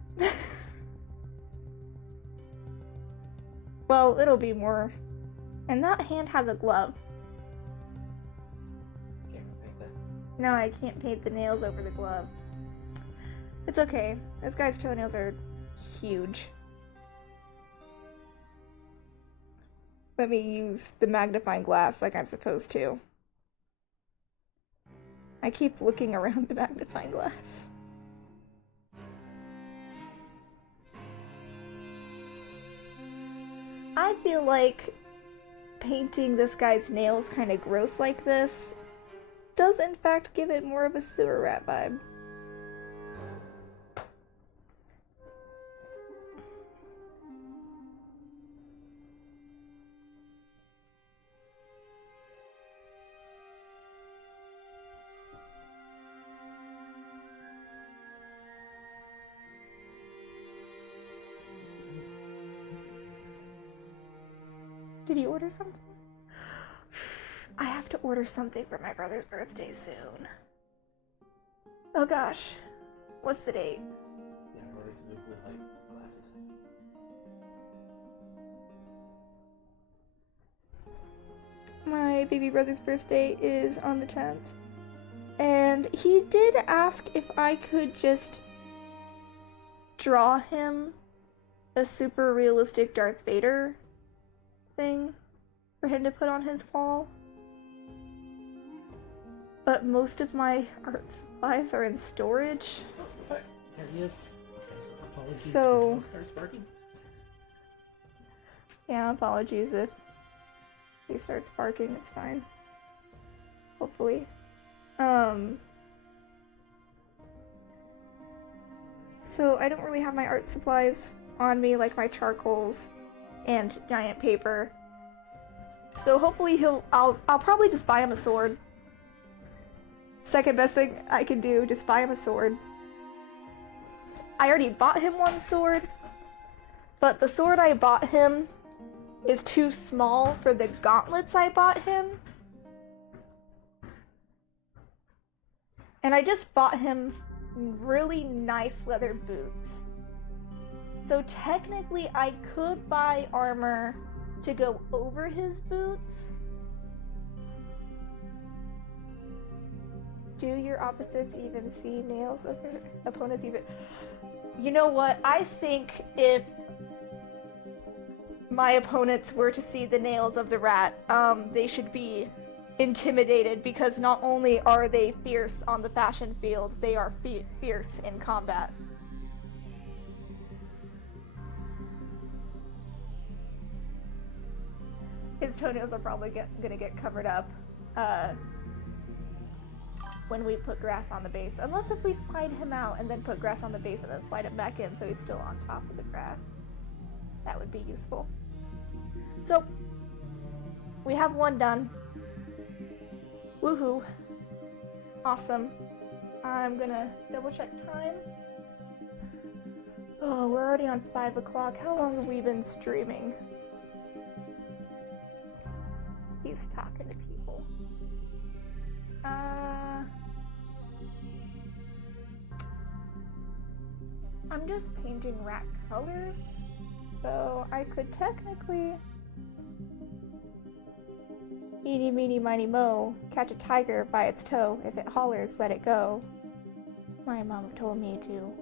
Well, it'll be more. And that hand has a glove. Can't paint that. No, I can't paint the nails over the glove. It's okay. This guy's toenails are huge. Let me use the magnifying glass like I'm supposed to. I keep looking around the magnifying glass. I feel like painting this guy's nails kind of gross like this does in fact give it more of a sewer rat vibe. Did you order something? I have to order something for my brother's birthday soon. Oh gosh. What's the date? Yeah, in order to move with like glasses. My baby brother's birthday is on the 10th. And he did ask if I could just draw him a super realistic Darth Vader thing for him to put on his wall. But most of my art supplies are in storage. There he is. Apologies So, if the dog starts barking. Yeah, apologies if he starts barking, it's fine. Hopefully. So I don't really have my art supplies on me, like my charcoals and giant paper. So hopefully I'll probably just buy him a sword. Second best thing I can do, just buy him a sword. I already bought him one sword, but the sword I bought him is too small for the gauntlets I bought him. And I just bought him really nice leather boots. So technically I could buy armor to go over his boots. Do your opposites even see nails of their opponents even? You know what? I think if my opponents were to see the nails of the rat, they should be intimidated, because not only are they fierce on the fashion field, they are fierce in combat. His toenails are probably gonna get covered up when we put grass on the base. Unless if we slide him out and then put grass on the base and then slide him back in so he's still on top of the grass. That would be useful. So, we have one done. Woohoo. Awesome. I'm gonna double check time. Oh, we're already on 5 o'clock. How long have we been streaming? He's talking to people. I'm just painting rat colors, so I could technically eeny meeny miny mo, catch a tiger by its toe. If it hollers, let it go. My mom told me to.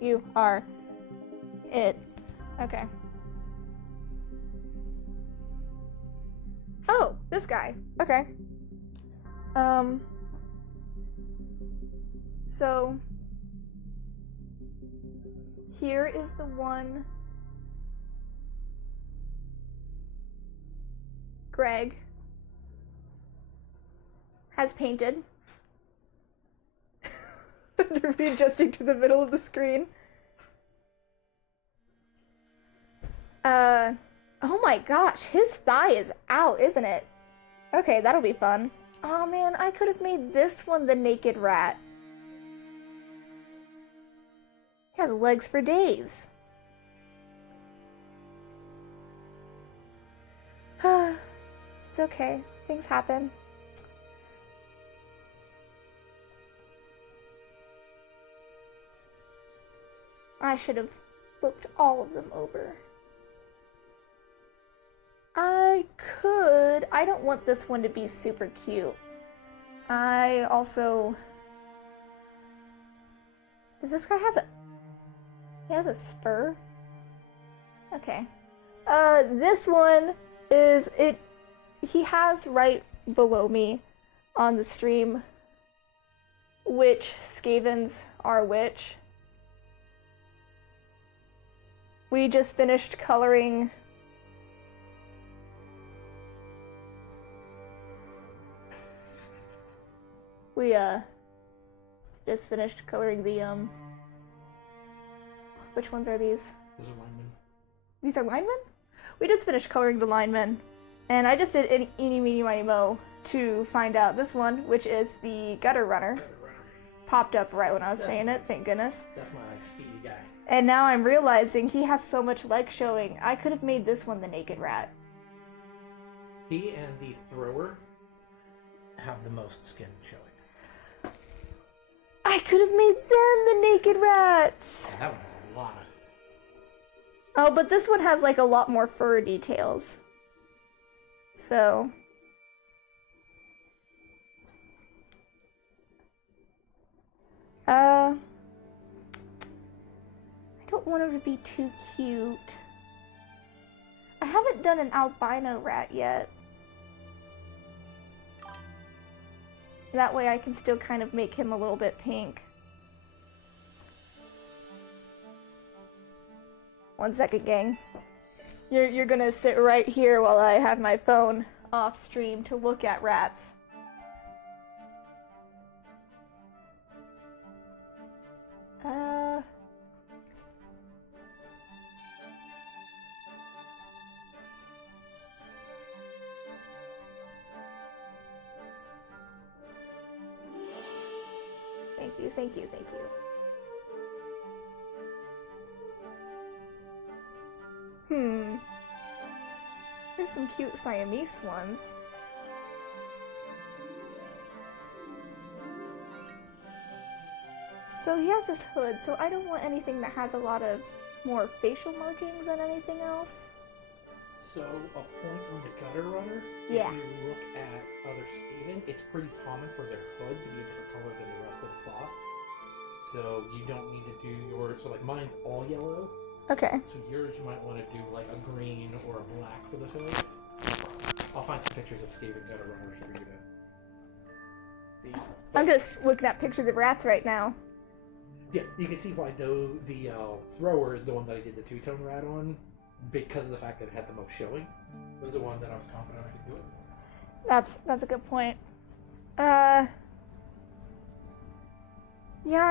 You are it. Okay. Oh, this guy. Okay. So here is the one Greg has painted. Readjusting to the middle of the screen. Oh my gosh, his thigh is out, isn't it? Okay, that'll be fun. Oh man, I could have made this one the naked rat. He has legs for days. It's okay. Things happen. I should have looked all of them over. I don't want this one to be super cute. I also... Does this guy he has a spur? Okay. This one is, he has right below me on the stream which Skavens are which. We just finished coloring just finished coloring the which ones are these? Those are linemen. These are linemen? We just finished coloring the linemen. And I just did eeny, meeny, miny, mo to find out this one, which is the gutter runner. Popped up right when I was saying it, thank goodness. That's my speedy guy. And now I'm realizing he has so much leg showing. I could have made this one the naked rat. He and the thrower have the most skin showing. I could have made them the naked rats. Yeah, that one has a lot of... Oh, but this one has like a lot more fur details. So... I don't want him to be too cute. I haven't done an albino rat yet. That way I can still kind of make him a little bit pink. 1 second, gang. You're gonna sit right here while I have my phone off stream to look at rats. Thank you. There's some cute Siamese ones. So he has this hood, so I don't want anything that has a lot of more facial markings than anything else. So, a point on the gutter runner, Yeah. if you look at other Skaven, it's pretty common for their hood to be a different color than the rest of the cloth. So, you don't need to do yours, so like mine's all yellow. Okay. So yours you might want to do like a green or a black for the hood. I'll find some pictures of Skaven gutter runners for you to see. I'm just looking at pictures of rats right now. Yeah, you can see why though the thrower is the one that I did the two-tone rat on, because of the fact that it had the most showing. Was the one that I was confident I could do it. That's a good point. Yeah,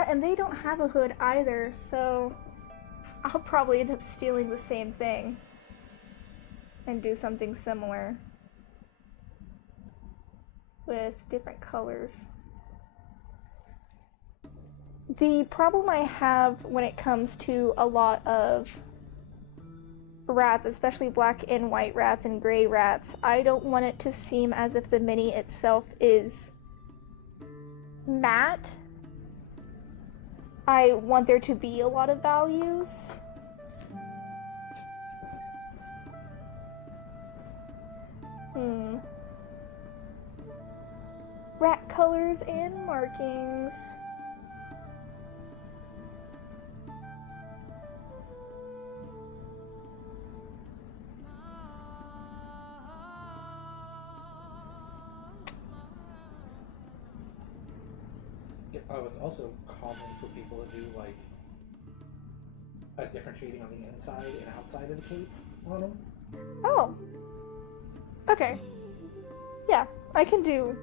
and they don't have a hood either, so I'll probably end up stealing the same thing and do something similar with different colors. The problem I have when it comes to a lot of rats, especially black and white rats and gray rats, I don't want it to seem as if the mini itself is matte. I want there to be a lot of values. Rat colors and markings. Oh, it's also common for people to do like a different shading on the inside and outside of the cape on them. Oh. Okay. Yeah, I can do.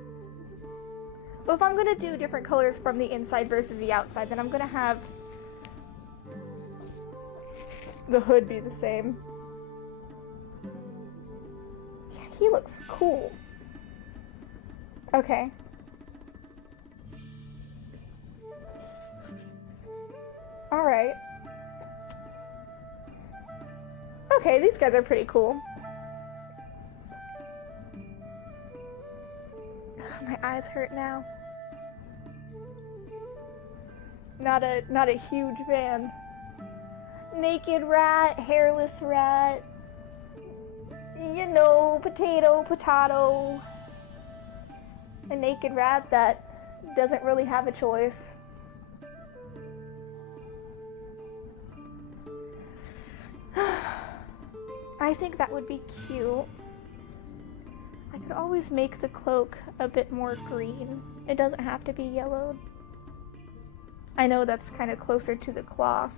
But if I'm gonna do different colors from the inside versus the outside, then I'm gonna have the hood be the same. Yeah, he looks cool. Okay. Alright. Okay, these guys are pretty cool. Ugh, my eyes hurt now. Not a huge fan. Naked rat, hairless rat. You know, potato. A naked rat that doesn't really have a choice. I think that would be cute. I could always make the cloak a bit more green. It doesn't have to be yellowed. I know that's kind of closer to the cloth.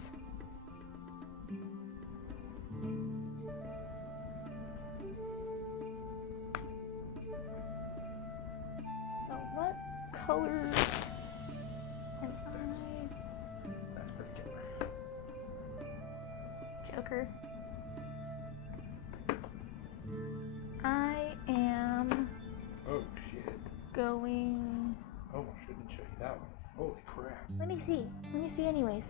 So what colors am That's pretty killer. Joker. I am Oh shit. going... Oh, I shouldn't show you that one. Holy crap. Let me see. Let me see anyways.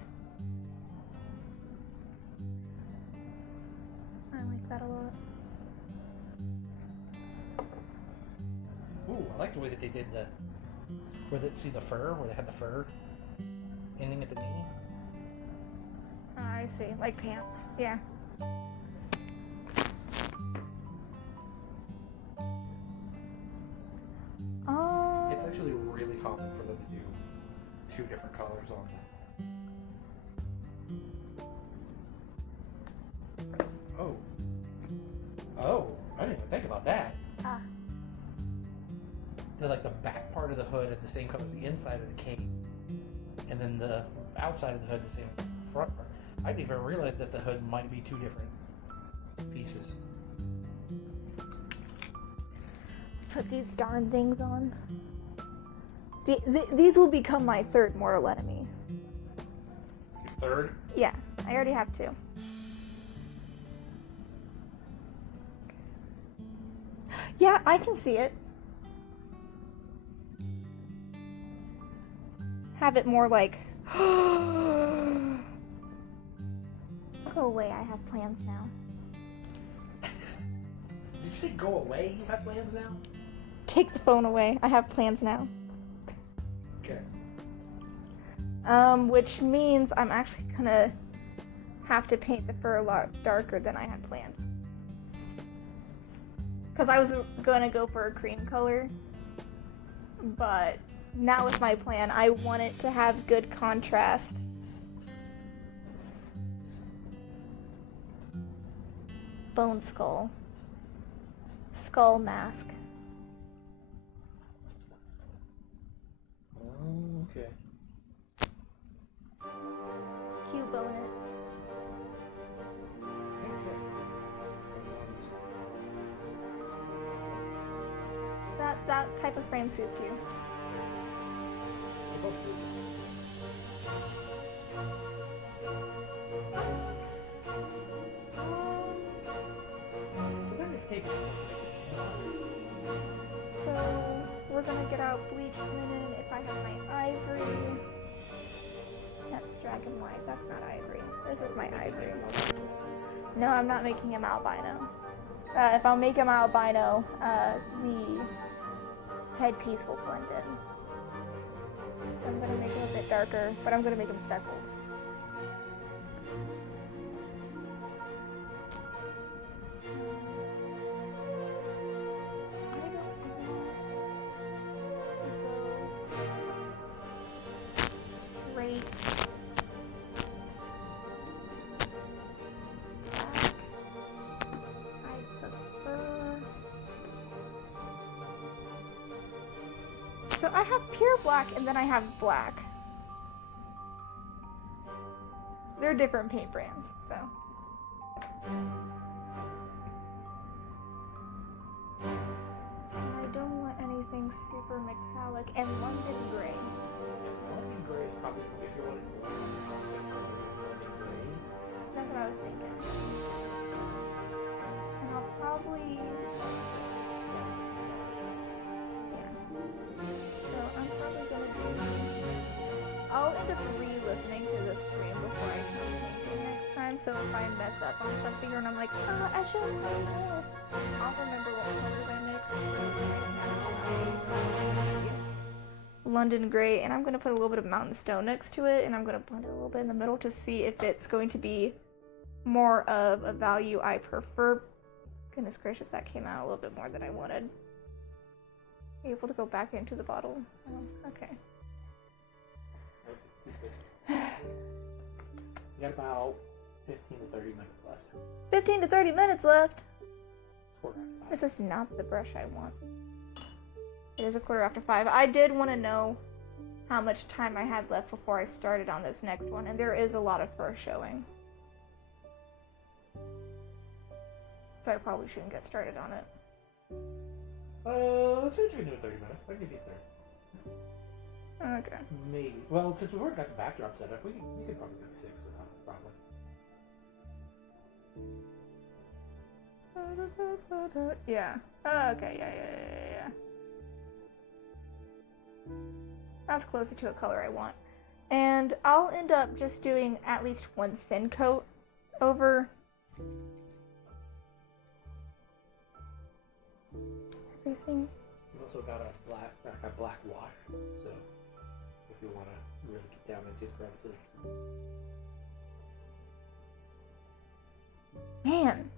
I like that a lot. Ooh, I like the way that they did the... see the fur? Where they had the fur ending at the knee? I see. Like pants. Yeah. It's actually really common for them to do two different colors on them. Oh. Oh, I didn't even think about that. Ah. They're like the back part of the hood is the same color as the inside of the cape. And then the outside of the hood is the same front part. I didn't even realize that the hood might be two different pieces. Put these darn things on. These will become my third mortal enemy. Your third? Yeah, I already have two. Yeah, I can see it. Have it more like... Go away, I have plans now. Did you say go away? You have plans now? Take the phone away, I have plans now. Okay. Which means I'm actually gonna have to paint the fur a lot darker than I had planned. Because I was gonna go for a cream color, but now with my plan, I want it to have good contrast. Bone skull. Skull mask. Oh, okay. Cute bone it. That type of frame suits you. So we're gonna get out bleached linen if I have my ivory. That's dragon white, that's not ivory. This is my ivory. No, I'm not making him albino. If I'll make him albino, the headpiece will blend in. I'm gonna make him a bit darker, but I'm gonna make him speckled. Straight. I prefer. So I have pure black and then I have black. They're different paint brands, so. I don't want anything super metallic. And London gray. London gray is probably, if you're wanting London gray. That's what I was thinking. And I'll probably... Yeah. So I'm probably gonna do... I'll end up re-listening to this stream before I come painting next time, so if I mess up on something and I'm like, oh, I should have done this, I'll remember what colors I mixed. London gray, and I'm going to put a little bit of mountain stone next to it, and I'm going to blend it a little bit in the middle to see if it's going to be more of a value I prefer. Goodness gracious, that came out a little bit more than I wanted. Able to go back into the bottle. Oh, okay. You got about 15 to 30 minutes left. 15 to 30 minutes left. Quarter after 5. This is not the brush I want. It is a 5:15. I did want to know how much time I had left before I started on this next one, and there is a lot of fur showing. So I probably shouldn't get started on it. Let's see what you can do in 30 minutes. I can give you 30. Okay. Maybe. Well, since we've already got the backdrop set up, we could probably go 6 without a problem. Yeah. Okay, yeah. That's closer to a color I want. And I'll end up just doing at least one thin coat over everything. We've also got a black wash, so if you want to really get down into the crevices. Man.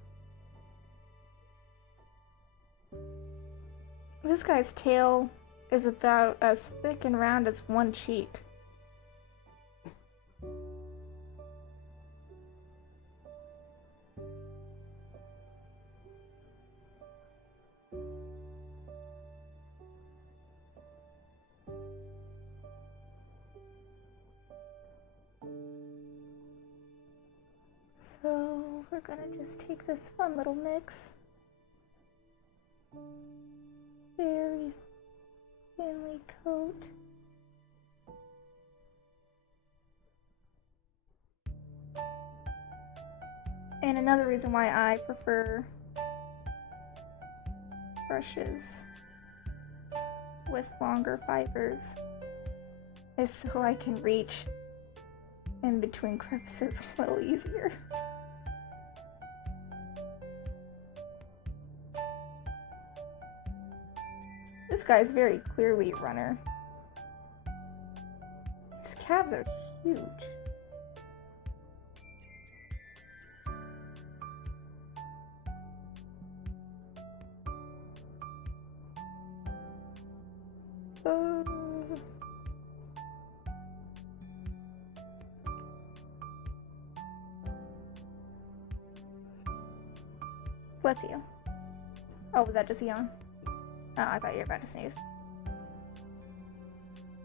This guy's tail is about as thick and round as one cheek. So we're gonna just take this fun little mix. Very thinly coat. And another reason why I prefer brushes with longer fibers is so I can reach in between crevices a little easier. This guy's very clearly a runner. His calves are huge. Bless you. Oh, was that just yawn? Oh, I thought you were about to sneeze.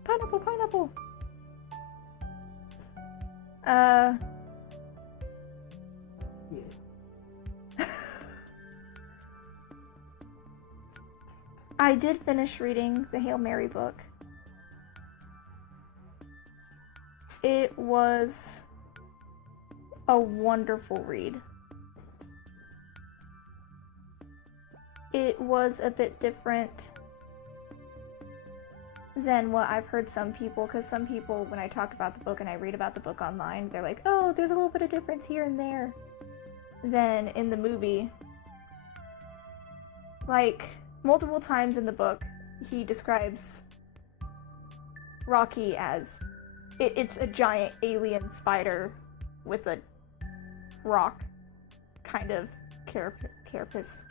Pineapple, pineapple! Yeah. I did finish reading the Hail Mary book. It was a wonderful read. It was a bit different than what I've heard some people, because some people, when I talk about the book and I read about the book online, they're like, oh, there's a little bit of difference here and there. Then in the movie, like, multiple times in the book, he describes Rocky as, it's a giant alien spider with a rock kind of carapace.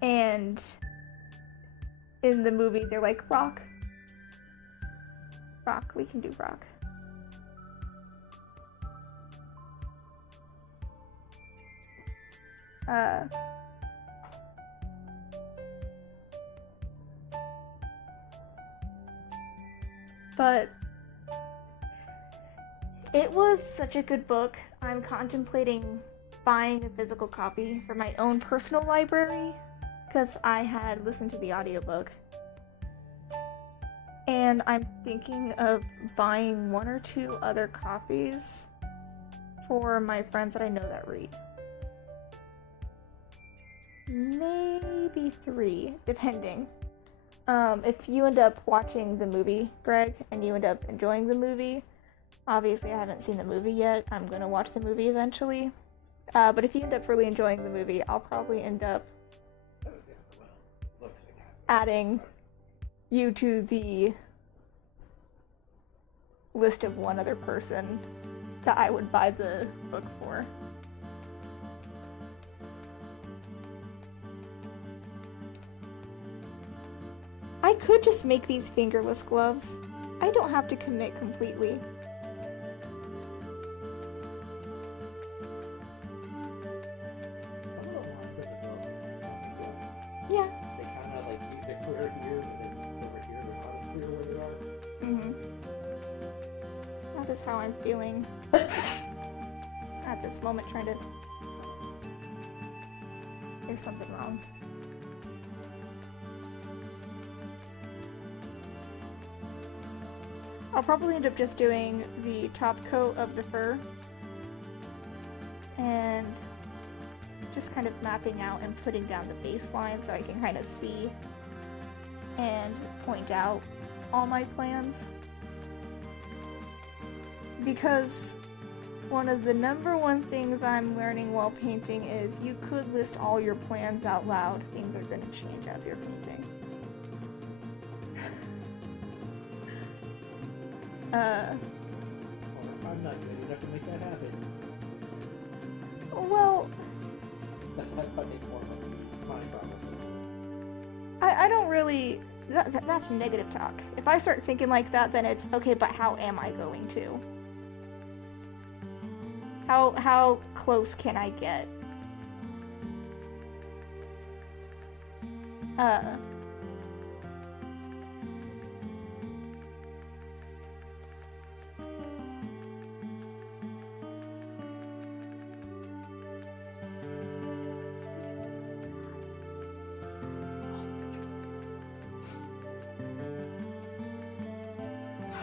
And in the movie, they're like, rock, we can do rock. But it was such a good book. I'm contemplating buying a physical copy for my own personal library because I had listened to the audiobook. And I'm thinking of buying 1 or 2 other copies for my friends that I know that read. Maybe 3, depending. If you end up watching the movie, Greg, and you end up enjoying the movie, obviously I haven't seen the movie yet. I'm gonna watch the movie eventually. But if you end up really enjoying the movie, I'll probably end up adding you to the list of 1 other person that I would buy the book for. I could just make these fingerless gloves. I don't have to commit completely. Yeah. They kind of like they're clear here, and then over here they're not as clear where they are. Mm-hmm. That is how I'm feeling at this moment, trying to... There's something wrong. I'll probably end up just doing the top coat of the fur and just kind of mapping out and putting down the baseline so I can kind of see and point out all my plans. Because one of the #1 things I'm learning while painting is you could list all your plans out loud. Things are going to change as you're painting. I'm not good enough to make that happen. Well, That's how I make more money, probably. I don't really... That's negative talk. If I start thinking like that, then it's, okay, but how am I going to? How close can I get?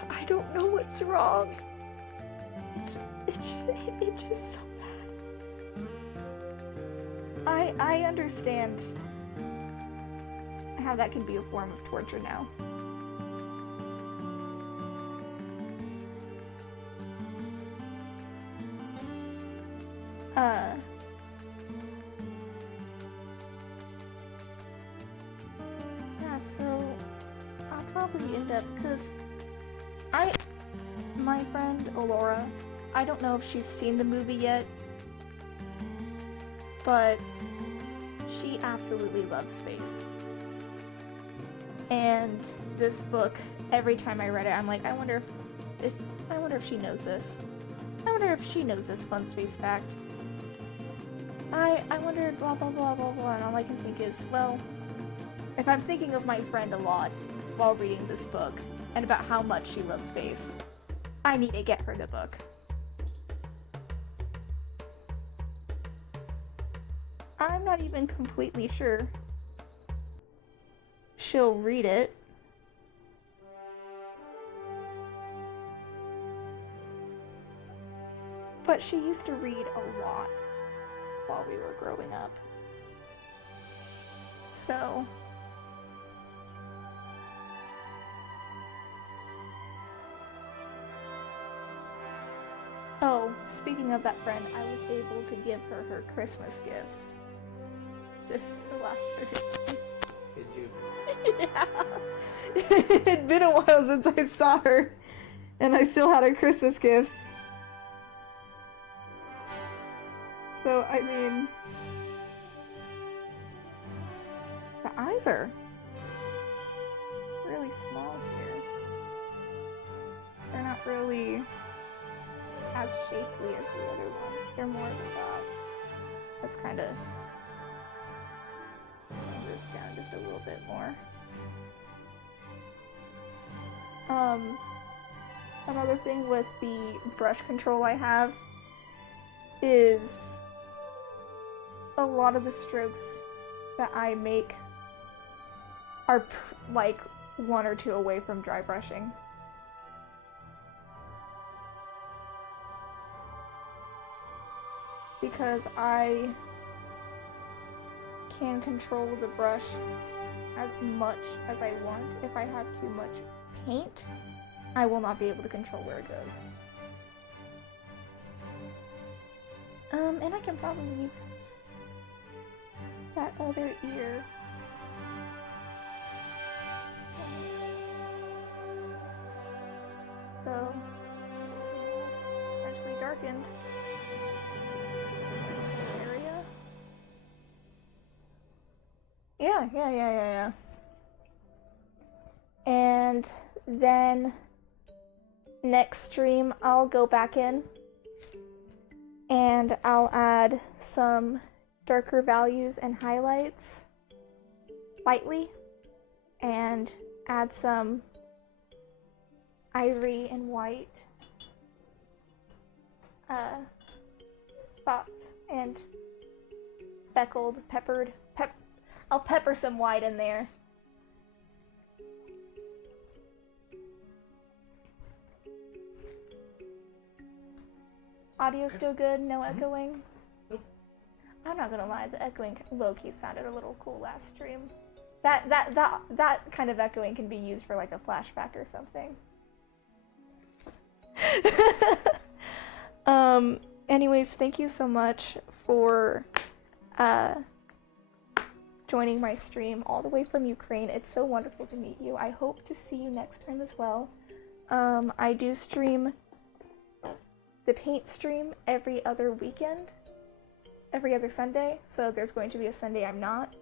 I don't know what's wrong. It's just so bad. I understand how that can be a form of torture now. Yeah, so I'll probably end up, because my friend Alora, I don't know if she's seen the movie yet, but she absolutely loves space. And this book, every time I read it, I'm like, I wonder if she knows this. I wonder if she knows this fun space fact. I wonder blah blah blah blah blah, and all I can think is, well, if I'm thinking of my friend a lot while reading this book and about how much she loves space, I need to get her the book. I'm not even completely sure she'll read it. But she used to read a lot while we were growing up. So... Oh, speaking of that friend, I was able to give her her Christmas gifts. The last Thursday. Did you? Yeah. It'd been a while since I saw her, and I still had her Christmas gifts. So, I mean... The eyes are really small here. They're not really as shapely as the other ones. They're more of a dot. Let's kind of bring this down just a little bit more. Another thing with the brush control I have is a lot of the strokes that I make are like one or two away from dry brushing. Because I can control the brush as much as I want. If I have too much paint, I will not be able to control where it goes. And I can probably leave that other ear. So, actually darkened area. Yeah. And then next stream, I'll go back in and I'll add some darker values and highlights lightly and add some ivory and white spots and speckled, peppered. I'll pepper some white in there. Audio still good? No echoing? Nope. I'm not gonna lie, the echoing low-key sounded a little cool last stream. That kind of echoing can be used for like a flashback or something. Anyways, thank you so much for joining my stream all the way from Ukraine. It's so wonderful to meet you. I hope to see you next time as well. I do stream the paint stream every other weekend, every other Sunday, so there's going to be a Sunday I'm not.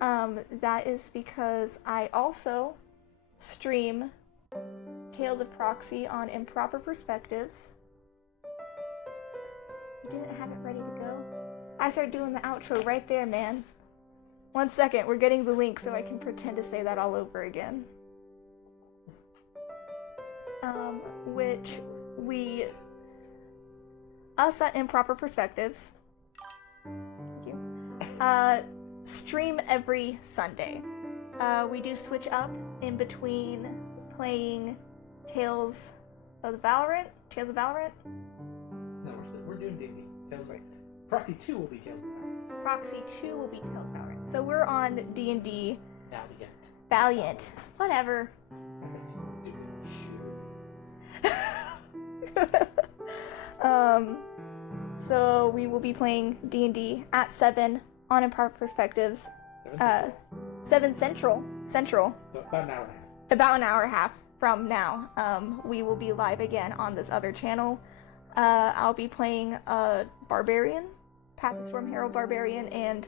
That is because I also stream Tales of Proxy on Improper Perspectives. You didn't have it ready to go? I started doing the outro right there, man. 1 second, we're getting the link so I can pretend to say that all over again. Which us at Improper Perspectives, thank you, stream every Sunday. We do switch up in between playing Tales of Valorant. No, we're doing D&D. Tales like Proxy 2 will be Tales of Valorant. Proxy 2 will be Tales of Valorant. So we're on D&D. Valiant. Whatever. That's a So we will be playing D&D at 7 on Improper Perspectives. 7 Central. About an hour and a half. About an hour and a half from now. We will be live again on this other channel. I'll be playing a Barbarian, Path of Storm Herald Barbarian, and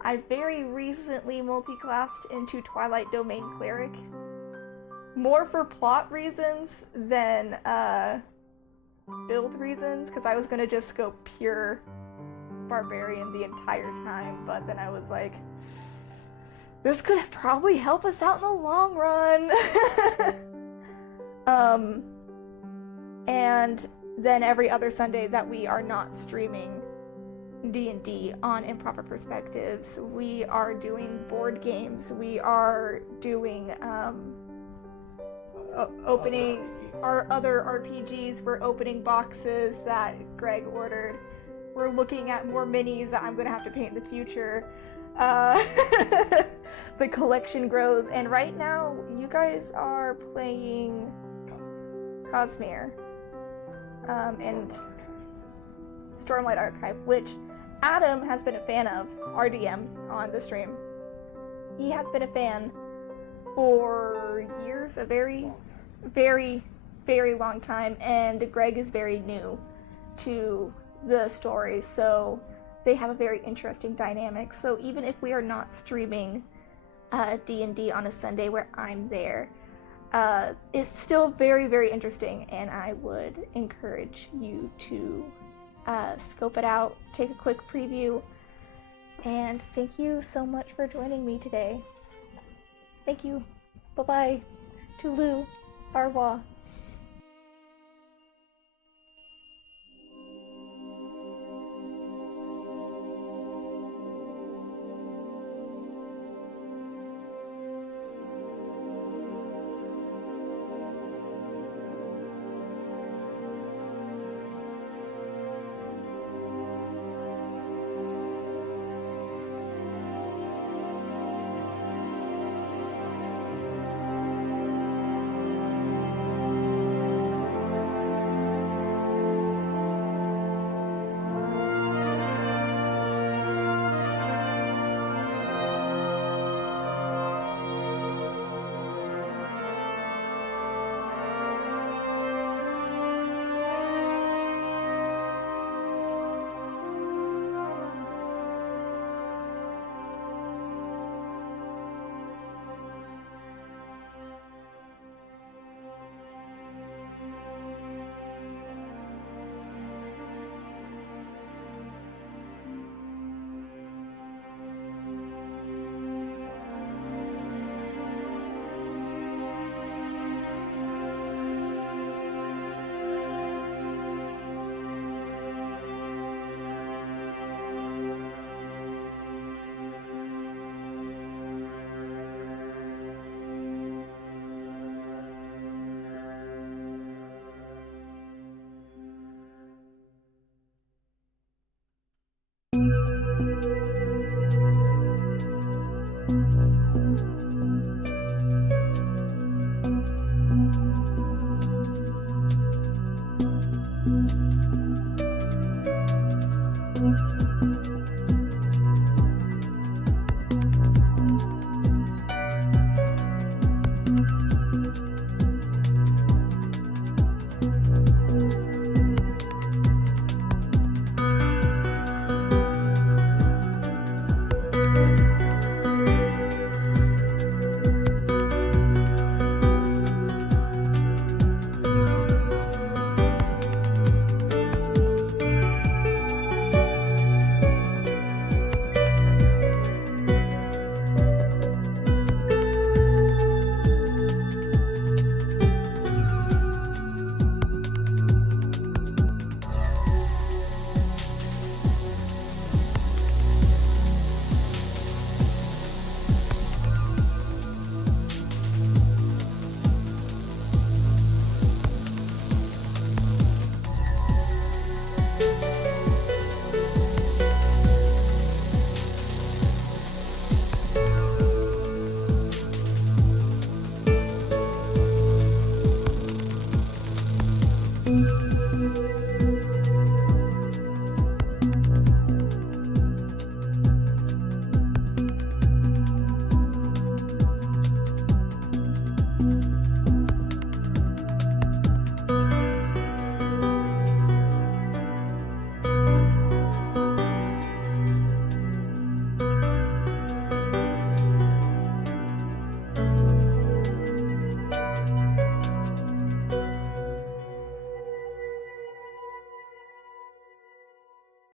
I very recently multi-classed into Twilight Domain Cleric. More for plot reasons than build reasons, because I was going to just go pure Barbarian the entire time, but then I was like, this could probably help us out in the long run. And then every other Sunday that we are not streaming D&D on Improper Perspectives, we are doing board games. We are doing opening our other RPGs. We're opening boxes that Greg ordered. We're looking at more minis that I'm gonna have to paint in the future. The collection grows, and right now you guys are playing Cosmere and Stormlight Archive, which Adam has been a fan of, RDM, on the stream. He has been a fan for years, a very, very, very long time, and Greg is very new to the story, so they have a very interesting dynamic. So even if we are not streaming D&D on a Sunday where I'm there, it's still very, very interesting, and I would encourage you to scope it out, take a quick preview, and thank you so much for joining me today. Thank you. Bye-bye. Toulou. Au revoir. you.